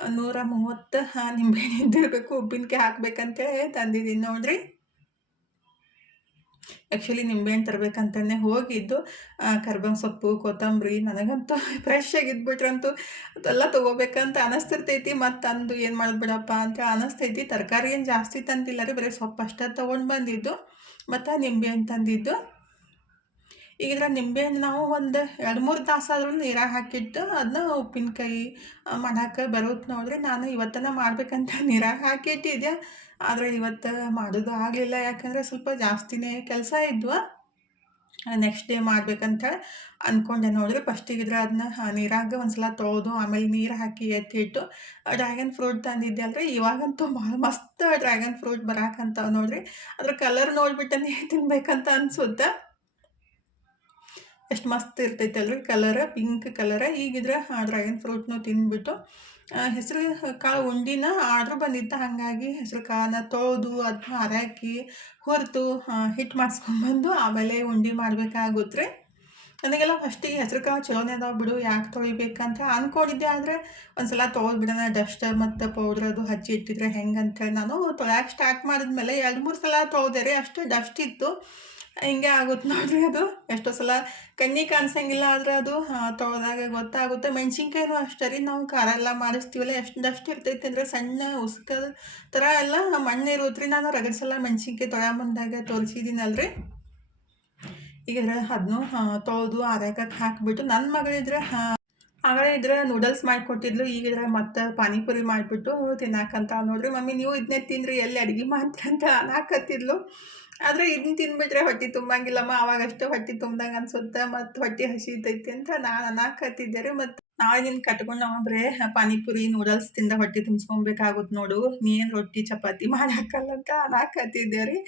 130 ನಿಂಬೆಹಣ್ಣು ಇದ್ದಿರಬೇಕು. ಉಪ್ಪಿನಕಾಯಿ ಹಾಕ್ಬೇಕಂತೇಳಿ ತಂದಿದ್ದೀನಿ ನೋಡ್ರಿ. ಆ್ಯಕ್ಚುಲಿ ನಿಂಬೆಹಣ್ಣು ತರಬೇಕಂತಲೇ ಹೋಗಿದ್ದು. ಕರ್ಬೇವಿನ ಸೊಪ್ಪು, ಕೊತ್ತಂಬರಿ ನನಗಂತೂ ಫ್ರೆಶ್ ಆಗಿದ್ಬಿಟ್ರಂತೂ ಅದೆಲ್ಲ ತೊಗೋಬೇಕಂತ ಅನಿಸ್ತಿರ್ತೈತಿ. ಮತ್ತು ತಂದು ಏನು ಮಾಡೋದು ಬಿಡಪ್ಪ ಅಂತ ಅನಿಸ್ತೈತಿ. ತರಕಾರಿ ಏನು ಜಾಸ್ತಿ ತಂದಿಲ್ಲ ರೀ, ಬರೀ ಸೊಪ್ಪು ಅಷ್ಟೇ ತೊಗೊಂಡು ಬಂದಿದ್ದು ಮತ್ತು ನಿಂಬೆಹಣ್ಣು ತಂದಿದ್ದು. ಈಗ ಇದ್ರಾಗ ನಿಂಬೆಹಣ್ಣು ನಾವು ಒಂದು 2-3 ತಾಸಾದ್ರೂ ನೀರಾಗ ಹಾಕಿಟ್ಟು ಅದನ್ನ ಉಪ್ಪಿನಕಾಯಿ ಮಾಡಾಕ ಬರುತ್ತೆ ನೋಡ್ರಿ. ನಾನು ಇವತ್ತನ ಮಾಡ್ಬೇಕಂತ ನೀರಾಗ ಹಾಕಿಟ್ಟಿದ್ದೆ, ಆದರೆ ಇವತ್ತು ಮಾಡೋದು ಆಗಲಿಲ್ಲ. ಯಾಕಂದರೆ ಸ್ವಲ್ಪ ಜಾಸ್ತಿನೇ ಕೆಲಸ ಇದ್ವು. ನೆಕ್ಸ್ಟ್ ಡೇ ಮಾಡ್ಬೇಕಂತೇಳಿ ಅಂದ್ಕೊಂಡೆ ನೋಡ್ರಿ. ಫಸ್ಟಿಗೆ ಅದನ್ನ ನೀರಾಗ ಒಂದ್ಸಲ ತೊಳೆದು ಆಮೇಲೆ ನೀರು ಹಾಕಿ ಎತ್ತಿಟ್ಟು ಡ್ರ್ಯಾಗನ್ ಫ್ರೂಟ್ ತಂದಿದ್ದೆ ಅಲ್ರಿ. ಇವಾಗಂತೂ ಭಾಳ ಮಸ್ತ್ ಡ್ರ್ಯಾಗನ್ ಫ್ರೂಟ್ ಬರಾಕಂತಾವ ನೋಡ್ರಿ. ಅದ್ರ ಕಲರ್ ನೋಡ್ಬಿಟ್ಟನೆ ತಿನ್ಬೇಕಂತ ಅನ್ಸುತ್ತೆ. ಎಷ್ಟು ಮಸ್ತ್ ಇರ್ತೈತೆ ಅಲ್ರಿ ಕಲರ್, ಪಿಂಕ್ ಕಲರ್. ಈಗಿದ್ರೆ ಡ್ರ್ಯಾಗನ್ ಫ್ರೂಟ್ನು ತಿಂದ್ಬಿಟ್ಟು ಹೆಸರು ಕಾಳು ಉಂಡಿನ ಆರ್ಡ್ರ್ ಬಂದಿತ್ತು. ಹಾಗಾಗಿ ಹೆಸರು ಕಾಳನ್ನ ತೊಳೆದು ಅದನ್ನ ಹರಾಕಿ ಹುರಿದು ಹಿಟ್ಟು ಮಾಡಿಸ್ಕೊಂಬಂದು ಆಮೇಲೆ ಉಂಡೆ ಮಾಡ್ಬೇಕಾಗುತ್ತೆ ರೀ. ನನಗೆಲ್ಲ ಫಸ್ಟಿಗೆ ಹೆಸರು ಕಾಳು ಚಲೋನೇ ಅದಾವೆ ಬಿಡು, ಯಾಕೆ ತೊಳಿಬೇಕಂತ ಅಂದ್ಕೊಂಡಿದ್ದೆ. ಆದರೆ ಒಂದು ಸಲ ತೊಳೆದು ಬಿಡೋಣ, ಡಸ್ಟ್ ಮತ್ತು ಪೌಡ್ರ್ ಅದು ಹಚ್ಚಿ ಇಟ್ಟಿದ್ರೆ ಹೆಂಗಂತೇಳಿ ನಾನು ತೊಳ್ಯಾಕೆ ಸ್ಟಾರ್ಟ್ ಮಾಡಿದ್ಮೇಲೆ 2-3 ಸಲ ತೊಳೆದೆ ರೀ. ಅಷ್ಟು ಡಸ್ಟ್ ಇತ್ತು. ಹಿಂಗೆ ಆಗುತ್ತೆ ನೋಡ್ರಿ. ಅದು ಎಷ್ಟೋ ಸಲ ಕಣ್ಣಿಗೆ ಕಾಣಿಸಂಗಿಲ್ಲ, ಆದರೆ ಅದು ತೊಳೆದಾಗ ಗೊತ್ತಾಗುತ್ತೆ. ಮೆಣ್ಸಿನ್ಕಾಯಿನೂ ಅಷ್ಟೇ ರೀ, ನಾವು ಖಾರ ಎಲ್ಲ ಮಾಡಿಸ್ತೀವಲ್ಲ, ಎಷ್ಟು ಡಸ್ಟ್ ಇರ್ತೈತೆ ಅಂದರೆ ಸಣ್ಣ ಉಸ್ಕ ಥರ ಎಲ್ಲ ಮಣ್ಣು ಇರುತ್ತೆ ರೀ. ನಾನು ರಗಡ್ಸಲ ಮೆಣ್ಸಿನ್ಕಾಯಿ ತೊಳ್ಯಾಮಂದಾಗ ತೋರಿಸಿದ್ದೀನಲ್ರಿ. ಈಗ ಅದನ್ನು ತೊಳೆದು ಅರ್ಯಾಕಕ್ಕೆ ಹಾಕಿಬಿಟ್ಟು ನನ್ನ ಮಗಳಿದ್ರೆ ಆಗಲೇ ಇದ್ರೆ ನೂಡಲ್ಸ್ ಮಾಡಿಕೊಟ್ಟಿದ್ಲು. ಈಗಿದ್ರೆ ಮತ್ತು ಪಾನಿಪುರಿ ಮಾಡಿಬಿಟ್ಟು ತಿನ್ನಾಕಂತ ನೋಡ್ರಿ. ಮಮ್ಮಿ ನೀವು ಇದನ್ನೇ ತಿನ್ನಿರಿ, ಎಲ್ಲಿ ಅಡುಗೆ ಮಾಡ್ತೀರಂತ ಅನ್ನಾಕತ್ತಿದ್ಲು. ಆದರೆ ಇದನ್ನ ತಿಂದ್ಬಿಟ್ರೆ ಹೊಟ್ಟೆ ತುಂಬಂಗಿಲ್ಲಮ್ಮ, ಅವಾಗಷ್ಟೇ ಹೊಟ್ಟೆ ತುಂಬ್ದಂಗೆ ಅನ್ಸುತ್ತೆ, ಮತ್ತು ಹೊಟ್ಟೆ ಹಸಿತೈತಿ ಅಂತ ನಾನು ಅನ್ನಾಕತ್ತಿದ್ದೆ ರೀ. ಮತ್ತು ನಾಳೆ ನಿನ್ನ ಕಟ್ಕೊಂಡು ನಾವು ಬರೇ ಪಾನಿಪುರಿ ನೂಡಲ್ಸ್ ತಿಂದ ಹೊಟ್ಟೆ ತುಂಬಿಸ್ಕೊಬೇಕಾಗುತ್ತೆ ನೋಡು, ನೀನು ರೊಟ್ಟಿ ಚಪಾತಿ ಮಾಡಾಕಲ್ಲ ಅಂತ ಅನ್ನಾಕತ್ತಿದ್ದೆ ರೀ.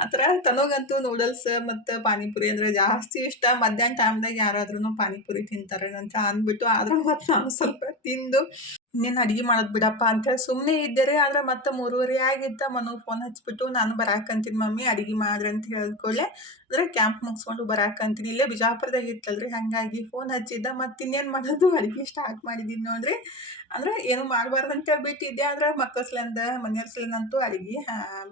ಆ ಥರ ತನಗಂತೂ ನೂಡಲ್ಸ್ ಮತ್ತು ಪಾನಿಪುರಿ ಅಂದರೆ ಜಾಸ್ತಿ ಇಷ್ಟ. ಮಧ್ಯಾಹ್ನ ಟೈಮ್ದಾಗ ಯಾರಾದ್ರೂ ಪಾನಿಪುರಿ ತಿಂತಾರೆ ಅಂತ ಅಂದ್ಬಿಟ್ಟು, ಆದರೂ ಮತ್ತು ನಾನು ಸ್ವಲ್ಪ ತಿಂದು ಇನ್ನೇನು ಅಡುಗೆ ಮಾಡೋದು ಬಿಡಪ್ಪ ಅಂತೇಳಿ ಸುಮ್ಮನೆ ಇದ್ದೆ ರೀ. ಆದರೆ ಮತ್ತೆ 3:30 ಆಗಿತ್ತು. ಮನೋಗೆ ಫೋನ್ ಹಚ್ಬಿಟ್ಟು ನಾನು ಬರಾಕಂತೀನಿ ಮಮ್ಮಿ ಅಡುಗೆ ಮಾಡ್ರಿ ಅಂತ ಹೇಳಿದ್ಕೊಳ್ಳೆ, ಅಂದರೆ ಕ್ಯಾಂಪ್ ಮುಗಿಸ್ಕೊಂಡು ಬರಾಕಂತೀನಿ. ಇಲ್ಲೇ ಬಿಜಾಪುರದಾಗ ಇತ್ತಲ್ರಿ, ಹಾಗಾಗಿ ಫೋನ್ ಹಚ್ಚಿದ್ದ. ಮತ್ತು ಇನ್ನೇನು ಮಾಡೋದು, ಅಡುಗೆ ಸ್ಟಾರ್ಟ್ ಮಾಡಿದ್ದೀನಿ ನೋಡ್ರಿ. ಅಂದರೆ ಏನು ಮಾಡಬಾರ್ದು ಅಂತೇಳಿ ಬಿಟ್ಟಿದ್ದೆ. ಆದರೆ ಮಕ್ಕಳ ಸಲಿಂದ ಮನೆಯವ್ರ ಸಲಿಂದಂತೂ ಅಡುಗೆ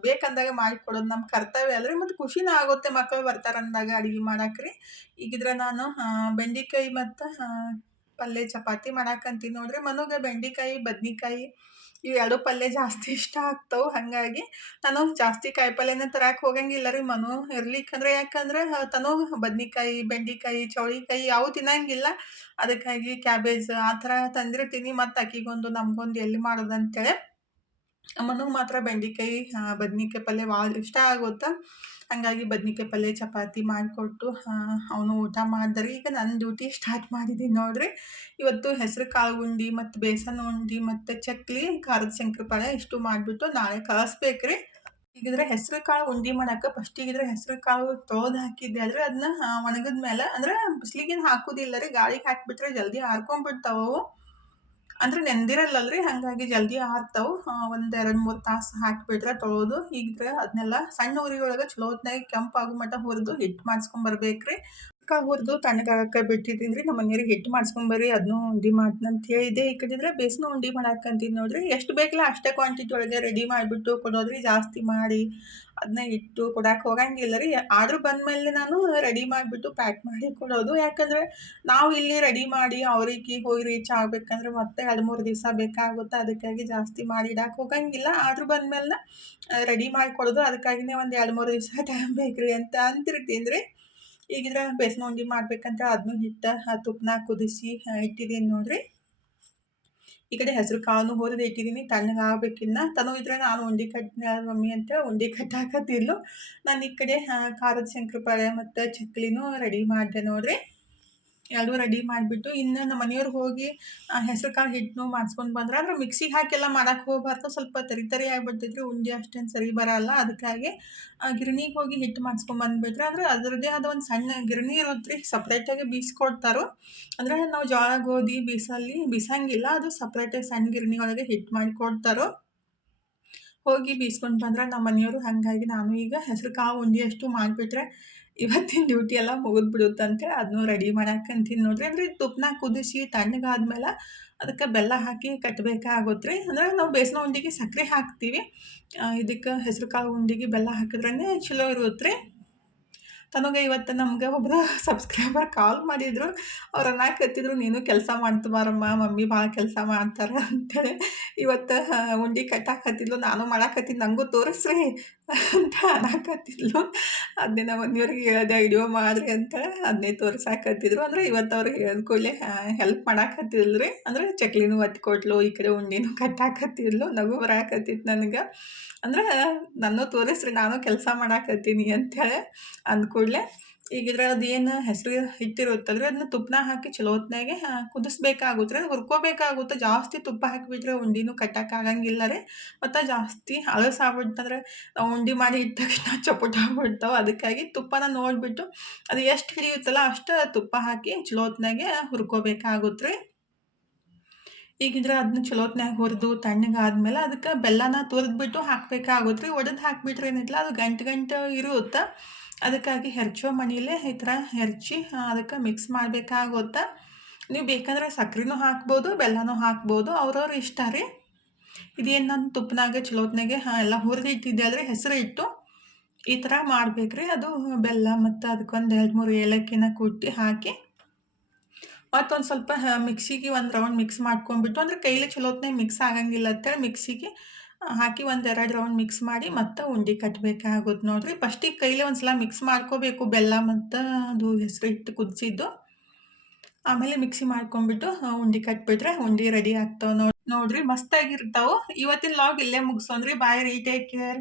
ಬೇಕಂದಾಗ ಮಾಡಿಕೊಡೋದು ನಮ್ಮ ಕರ್ತವ್ಯ ಅಲ್ರಿ. ಮತ್ತು ಖುಷಿನೂ ಆಗುತ್ತೆ ಮಕ್ಕಳು ಬರ್ತಾರಂದಾಗ ಅಡುಗೆ ಮಾಡಾಕ್ರಿ. ಈಗಿದ್ರೆ ನಾನು ಬೆಂಡೆಕಾಯಿ ಮತ್ತು ಪಲ್ಯ ಚಪಾತಿ ಮಾಡಾಕಂತೀನಿ ನೋಡ್ರಿ. ಮನುಗೆ ಬೆಂಡೆಕಾಯಿ ಬದ್ನಿಕಾಯಿ ಇವೆರಡು ಪಲ್ಯ ಜಾಸ್ತಿ ಇಷ್ಟ ಆಗ್ತಾವೆ. ಹಾಗಾಗಿ ನಾನು ಜಾಸ್ತಿ ಕಾಯಿ ಪಲ್ಯನ ತರಕ್ಕೆ ಹೋಗಂಗಿಲ್ಲ ರೀ ಮನು ಇರ್ಲಿಕ್ಕಂದ್ರೆ. ಯಾಕಂದ್ರೆ ತನು ಬದ್ನಿಕಾಯಿ, ಬೆಂಡೆಕಾಯಿ, ಚೌಳಿಕಾಯಿ ಯಾವ ತಿನ್ನಂಗಿಲ್ಲ. ಅದಕ್ಕಾಗಿ ಕ್ಯಾಬೇಜ್ ಆ ಥರ ತಂದಿರ್ತೀನಿ. ಮತ್ತು ಅಕ್ಕಿಗೊಂದು ನಮಗೊಂದು ಎಲ್ಲಿ ಮಾಡೋದಂತೇಳಿ ಮನುಗೆ ಮಾತ್ರ ಬೆಂಡೆಕಾಯಿ ಬದ್ನಿಕಾಯಿ ಪಲ್ಯ ಭಾಳ ಇಷ್ಟ ಆಗುತ್ತೆ. ಹಾಗಾಗಿ ಬದ್ನಿಕಾಯಿ ಪಲ್ಯ ಚಪಾತಿ ಮಾಡಿಕೊಟ್ಟು ಅವನು ಊಟ ಮಾಡಿದ್ರಿ. ಈಗ ನನ್ನ ಡ್ಯೂಟಿ ಸ್ಟಾರ್ಟ್ ಮಾಡಿದ್ದೀನಿ ನೋಡ್ರಿ. ಇವತ್ತು ಹೆಸರು ಕಾಳು ಉಂಡೆ ಮತ್ತು ಬೇಸನ್ ಉಂಡೆ ಮತ್ತು ಚಕ್ಲಿ, ಖಾರದ ಶಂಕರಪಾಳೆ ಇಷ್ಟು ಮಾಡಿಬಿಟ್ಟು ನಾಳೆ ಕಳಿಸ್ಬೇಕ್ರಿ. ಈಗಿದ್ರೆ ಹೆಸರು ಕಾಳು ಉಂಡೆ ಮಾಡೋಕೆ ಫಸ್ಟಿಗಿದ್ರೆ ಹೆಸರು ಕಾಳು ತೊಳೆದು ಹಾಕಿದ್ದೆ. ಆದರೆ ಅದನ್ನ ಒಣಗಿದ ಮೇಲೆ, ಅಂದರೆ ಬಿಸಿಲಿಗೇನು ಹಾಕೋದಿಲ್ಲ ರೀ, ಗಾಳಿಗೆ ಹಾಕಿಬಿಟ್ರೆ ಜಲ್ದಿ ಆರ್ಕೊಂಡ್ಬಿಡ್ತಾವೆ ಅವು. ಅಂದರೆ ನೆಂದಿರಲ್ಲಲ್ರಿ, ಹಾಗಾಗಿ ಜಲ್ದಿ ಆರ್ತಾವೆ. ಒಂದು 2-3 ತಾಸು ಹಾಕಿಬಿಟ್ರೆ ತೊಳೆದು. ಈಗಿದ್ರೆ ಅದನ್ನೆಲ್ಲ ಸಣ್ಣ ಉರಿ ಒಳಗೆ ಚಲೋ ಹೊತ್ನಾಗ ಕೆಂಪಾಗೋ ಮಟ್ಟ ಹುರಿದು ಹಿಟ್ಟು ಮಾಡಿಸ್ಕೊಂಬರ್ಬೇಕ್ರಿ. ಹುರಿದು ತಣ್ಣಗಾಗಕ್ಕೆ ಬಿಟ್ಟಿದ್ದೀನಿ ರೀ. ನಮ್ಮ ಮನೆಯವ್ರಿಗೆ ಹಿಟ್ಟು ಮಾಡಿಸ್ಕೊಂಬರ್ರಿ ಅದನ್ನೂ ಉಂಡೆ ಮಾಡ್ತೀನಿ ಅಂತ ಹೇಳಿದ್ದೆ. ಈ ಕಡೆ ಇದ್ರೆ ಬೇಸನ ಉಂಡೆ ಮಾಡಾಕಂತೀನಿ ನೋಡ್ರಿ. ಎಷ್ಟು ಬೇಕಲ್ಲ ಅಷ್ಟೇ ಕ್ವಾಂಟಿಟಿ ಒಳಗೆ ರೆಡಿ ಮಾಡಿಬಿಟ್ಟು ಕೊಡೋದ್ರಿ. ಜಾಸ್ತಿ ಮಾಡಿ ಅದನ್ನ ಇಟ್ಟು ಕೊಡಕ್ಕೆ ಹೋಗಂಗಿಲ್ಲ ರೀ. ಆರ್ಡ್ರ್ ಬಂದಮೇಲೆ ನಾನು ರೆಡಿ ಮಾಡಿಬಿಟ್ಟು ಪ್ಯಾಕ್ ಮಾಡಿ ಕೊಡೋದು. ಯಾಕಂದರೆ ನಾವು ಇಲ್ಲಿ ರೆಡಿ ಮಾಡಿ ಅವ್ರಿಗೆ ಹೋಗಿ ರೀಚ್ ಆಗಬೇಕಂದ್ರೆ ಮತ್ತೆ 2-3 ದಿವಸ ಬೇಕಾಗುತ್ತೆ. ಅದಕ್ಕಾಗಿ ಜಾಸ್ತಿ ಮಾಡಿ ಇಡಕ್ಕೆ ಹೋಗಂಗಿಲ್ಲ. ಆರ್ಡ್ರ್ ಬಂದಮೇಲೆ ರೆಡಿ ಮಾಡಿ ಕೊಡೋದು. ಅದಕ್ಕಾಗಿಯೇ ಒಂದು 2-3 ದಿವಸ ಟೈಮ್ ಬೇಕ್ರಿ ಅಂತ ಅಂತಿರ್ತೀನಿ ರೀ. ಈಗಿದ್ರೆ ಬೇಸನ ಉಂಡೆ ಮಾಡ್ಬೇಕಂತ ಅದನ್ನೂ ಹಿಟ್ಟು ತುಪ್ಪನ ಕುದಿಸಿ ಇಟ್ಟಿದ್ದೀನಿ ನೋಡ್ರಿ. ಈ ಕಡೆ ಹೆಸರು ಕಾಳನ್ನು ಹುರಿದು ಇಟ್ಟಿದ್ದೀನಿ, ತಣ್ಣಗಾಗಬೇಕಿನ್ನ. ತನು ಇದ್ರೆ ನಾನು ಉಂಡೆ ಕಟ್ತೀನಿ ಮಮ್ಮಿ ಅಂತೇಳಿ ಉಂಡೆ ಕಟ್ಟಾಕತ್ತಿದ್ಲು. ನಾನು ಈ ಕಡೆ ಖಾರದ ಶಂಕರಪಾಳೆ ಮತ್ತು ಚಕ್ಲಿನೂ ರೆಡಿ ಮಾಡಿದೆ ನೋಡ್ರಿ. ಎರಡೂ ರೆಡಿ ಮಾಡಿಬಿಟ್ಟು ಇನ್ನು ನಮ್ಮ ಮನೆಯವ್ರು ಹೋಗಿ ಹೆಸರು ಕಾಳು ಹಿಟ್ಟನ್ನು ಮಾಡಿಸ್ಕೊಂಡು ಬಂದ್ರೆ, ಅಂದ್ರೆ ಮಿಕ್ಸಿಗೆ ಹಾಕೆಲ್ಲ ಮಾಡಕ್ಕೆ ಹೋಗಬಾರ್ದು. ಸ್ವಲ್ಪ ತರಿ ತರಿ ಆಗಿಬಿಡ್ತೈತ್ರಿ, ಉಂಡೆ ಅಷ್ಟೇನು ಸರಿ ಬರೋಲ್ಲ. ಅದಕ್ಕಾಗಿ ಗಿರಣಿಗೆ ಹೋಗಿ ಹಿಟ್ಟು ಮಾಡಿಸ್ಕೊಂಬಂದುಬಿಟ್ರೆ, ಅಂದರೆ ಅದರದ್ದೇ ಆದ ಒಂದು ಸಣ್ಣ ಗಿರಣಿ ಇರುತ್ತೆ ರೀ, ಸಪ್ರೇಟಾಗಿ ಬೀಸ್ಕೊಡ್ತಾರೋ. ಅಂದರೆ ನಾವು ಜೋಳ ಗೋಧಿ ಬೀಸಂಗಿಲ್ಲ, ಅದು ಸಪ್ರೇಟಾಗಿ ಸಣ್ಣ ಗಿರಣಿ ಒಳಗೆ ಹಿಟ್ಟು ಮಾಡಿ ಕೊಡ್ತಾರೋ. ಹೋಗಿ ಬೀಸ್ಕೊಂಡು ಬಂದ್ರೆ ನಮ್ಮ ಮನೆಯವರು. ಹಾಗಾಗಿ ನಾನು ಈಗ ಹೆಸರು ಕಾಳು ಉಂಡೆ ಅಷ್ಟು ಮಾಡಿಬಿಟ್ರೆ ಇವತ್ತಿನ ಡ್ಯೂಟಿ ಎಲ್ಲ ಮುಗಿದ್ಬಿಡುತ್ತಂತೆ. ಅದನ್ನೂ ರೆಡಿ ಮಾಡಾಕಂತೀನಿ ನೋಡ್ರಿ. ಅಂದರೆ ತುಪ್ಪನ ಕುದಿಸಿ ತಣ್ಣಗಾದ್ಮೇಲೆ ಅದಕ್ಕೆ ಬೆಲ್ಲ ಹಾಕಿ ಕಟ್ಟಬೇಕಾಗುತ್ತೆ ರೀ. ಅಂದರೆ ನಾವು ಬೇಸನ ಉಂಡೆಗೆ ಸಕ್ಕರೆ ಹಾಕ್ತೀವಿ, ಇದಕ್ಕೆ ಹೆಸರು ಕಾಳು ಉಂಡೆಗೆ ಬೆಲ್ಲ ಹಾಕಿದ್ರೇ ಚಲೋ ಇರುತ್ತೆ ರೀ. ನನಗೆ ಇವತ್ತು ನಮ್ಗೆ ಒಬ್ಬರು ಸಬ್ಸ್ಕ್ರೈಬರ್ ಕಾಲ್ ಮಾಡಿದ್ರು. ಅವ್ರು ಅನ್ನಕತ್ತಿದ್ರು, "ನೀನು ಕೆಲಸ ಮಾಡ್ತಾ ಬಾರಮ್ಮ, ಮಮ್ಮಿ ಭಾಳ ಕೆಲಸ ಮಾಡ್ತಾರೆ" ಅಂತೇಳಿ. ಇವತ್ತು ಉಂಡೆ ಕಟ್ಟಾಕತ್ತಿದ್ಲು, "ನಾನು ಮಾಡಾಕತ್ತೀನಿ, ನನಗೂ ತೋರಿಸ್ರಿ" ಅಂತ ಅನ್ನಕತ್ತಿದ್ಲು. ಅದನ್ನೇ ನಮ್ಮ ಮನೆಯವ್ರಿಗೆ ಹೇಳಿದೆ, "ವಿಡಿಯೋ ಮಾಡ್ರಿ" ಅಂತೇಳಿ. ಅದನ್ನೇ ತೋರ್ಸಾಕತ್ತಿದ್ರು. ಅಂದ್ರೆ ಇವತ್ತು ಅವ್ರು ಹೇಳಿದ ಕೂಡಲೇ ಹೆಲ್ಪ್ ಮಾಡಾಕತ್ತಿದ್ಲು ರೀ. ಅಂದ್ರೆ ಚಕ್ಲಿನೂ ಒತ್ತಿ ಕೊಟ್ಲು, ಈ ಕಡೆ ಉಂಡೆನೂ ಕಟ್ಟಾಕತ್ತಿದ್ಲು. ನಗು ಬರಾಕತ್ತಿತ್ತು ನನಗೆ. ಅಂದ್ರೆ "ನನ್ನೂ ತೋರಿಸ್ರಿ, ನಾನು ಕೆಲಸ ಮಾಡಾಕತ್ತೀನಿ" ಅಂತೇಳಿ ಅಂದ ಕೂಡಲೇ ಈಗ ಇದ್ರದ್ದು ಏನು ಹೆಸರು ಹಿಟ್ಟಿರುತ್ತಲ್ರಿ, ಅದನ್ನ ತುಪ್ಪನಾಗ ಹಾಕಿ ಚಲೋ ಹೊತ್ನಾಗೆ ಕುದಿಸ್ಬೇಕಾಗುತ್ತೆ ರೀ, ಹುರ್ಕೋಬೇಕಾಗುತ್ತೆ. ಜಾಸ್ತಿ ತುಪ್ಪ ಹಾಕಿಬಿಟ್ರೆ ಉಂಡೆನೂ ಕಟ್ಟಕ್ಕಾಗಂಗಿಲ್ಲ ರೀ. ಮತ್ತು ಜಾಸ್ತಿ ಹಳಸಾಗ್ಬಿಡ್ತಂದ್ರೆ ನಾವು ಉಂಡೆ ಮಾಡಿ ಇಟ್ಟ ತಕ್ಷಣ ಚಪುಟ ಆಗ್ಬಿಡ್ತಾವೆ. ಅದಕ್ಕಾಗಿ ತುಪ್ಪನ ನೋಡಿಬಿಟ್ಟು ಅದು ಎಷ್ಟು ಹಿಡಿಯುತ್ತಲ್ಲ ಅಷ್ಟು ತುಪ್ಪ ಹಾಕಿ ಚಲೋ ಹೊತ್ನಾಗೆ ಹುರ್ಕೋಬೇಕಾಗುತ್ತೆ ರೀ. ಈಗಿದ್ರ ಅದನ್ನ ಚಲೋ ಹೊತ್ನ್ಯಾಗ ಹುರಿದು ತಣ್ಣಗಾದ್ಮೇಲೆ ಅದಕ್ಕೆ ಬೆಲ್ಲನ ತುರಿದ್ಬಿಟ್ಟು ಹಾಕಬೇಕಾಗುತ್ತೆ ರೀ. ಒಡೆದು ಹಾಕಿಬಿಟ್ರೆ ಏನಿಲ್ಲ ಅದು ಗಂಟು ಇರುತ್ತೆ. ಅದಕ್ಕಾಗಿ ಹೆರ್ಚೋ ಮಣೀಲೇ ಈ ಥರ ಹೆರ್ಚಿ ಅದಕ್ಕೆ ಮಿಕ್ಸ್ ಮಾಡಬೇಕಾಗುತ್ತೆ. ನೀವು ಬೇಕಂದ್ರೆ ಸಕ್ರೆನೂ ಹಾಕ್ಬೋದು, ಬೆಲ್ಲನೂ ಹಾಕ್ಬೋದು, ಅವ್ರವ್ರ ಇಷ್ಟ ರೀ. ಇದೇನು ನಾನು ತುಪ್ಪನಾಗೆ ಚಲೋ ಹೊತ್ನಾಗೆ ಎಲ್ಲ ಹುರಿದು ಇಟ್ಟಿದ್ದೆ ಅಲ್ರಿ ಹೆಸರು ಇಟ್ಟು, ಈ ಥರ ಮಾಡ್ಬೇಕು ರೀ. ಅದು ಬೆಲ್ಲ ಮತ್ತು ಅದಕ್ಕೊಂದು 2-3 ಏಲಕ್ಕಿನ ಕುಟ್ಟಿ ಹಾಕಿ ಮತ್ತೊಂದು ಸ್ವಲ್ಪ ಮಿಕ್ಸಿಗೆ ಒಂದು ರೌಂಡ್ ಮಿಕ್ಸ್ ಮಾಡ್ಕೊಂಡ್ಬಿಟ್ಟು, ಅಂದ್ರೆ ಕೈಲಿ ಚಲೋ ಹೊತ್ನಾಗ ಮಿಕ್ಸ್ ಆಗಂಗಿಲ್ಲ ಅಂತೇಳಿ ಮಿಕ್ಸಿಗೆ ಹಾಕಿ 1-2 ರೌಂಡ್ ಮಿಕ್ಸ್ ಮಾಡಿ ಮತ್ತೆ ಉಂಡೆ ಕಟ್ಟಬೇಕಾಗುತ್ತೆ ನೋಡಿರಿ. ಫಸ್ಟಿಗೆ ಕೈಲೇ ಒಂದು ಸಲ ಮಿಕ್ಸ್ ಮಾಡ್ಕೋಬೇಕು, ಬೆಲ್ಲ ಮತ್ತು ಅದು ಹೆಸರು ಹಿಟ್ಟು ಕುದಿಸಿದ್ದು. ಆಮೇಲೆ ಮಿಕ್ಸಿ ಮಾಡ್ಕೊಂಡ್ಬಿಟ್ಟು ಉಂಡೆ ಕಟ್ಬಿಟ್ರೆ ಉಂಡೆ ರೆಡಿ ಆಗ್ತಾವೆ ನೋಡಿರಿ. ಮಸ್ತಾಗಿರ್ತಾವೆ. ಇವತ್ತಿನ ಲಾಗ್ ಇಲ್ಲೇ ಮುಗಿಸೋಣ್ರಿ. ಬಾಯ್ ರೀ, ಟೇಕ್ ಕೇರ್.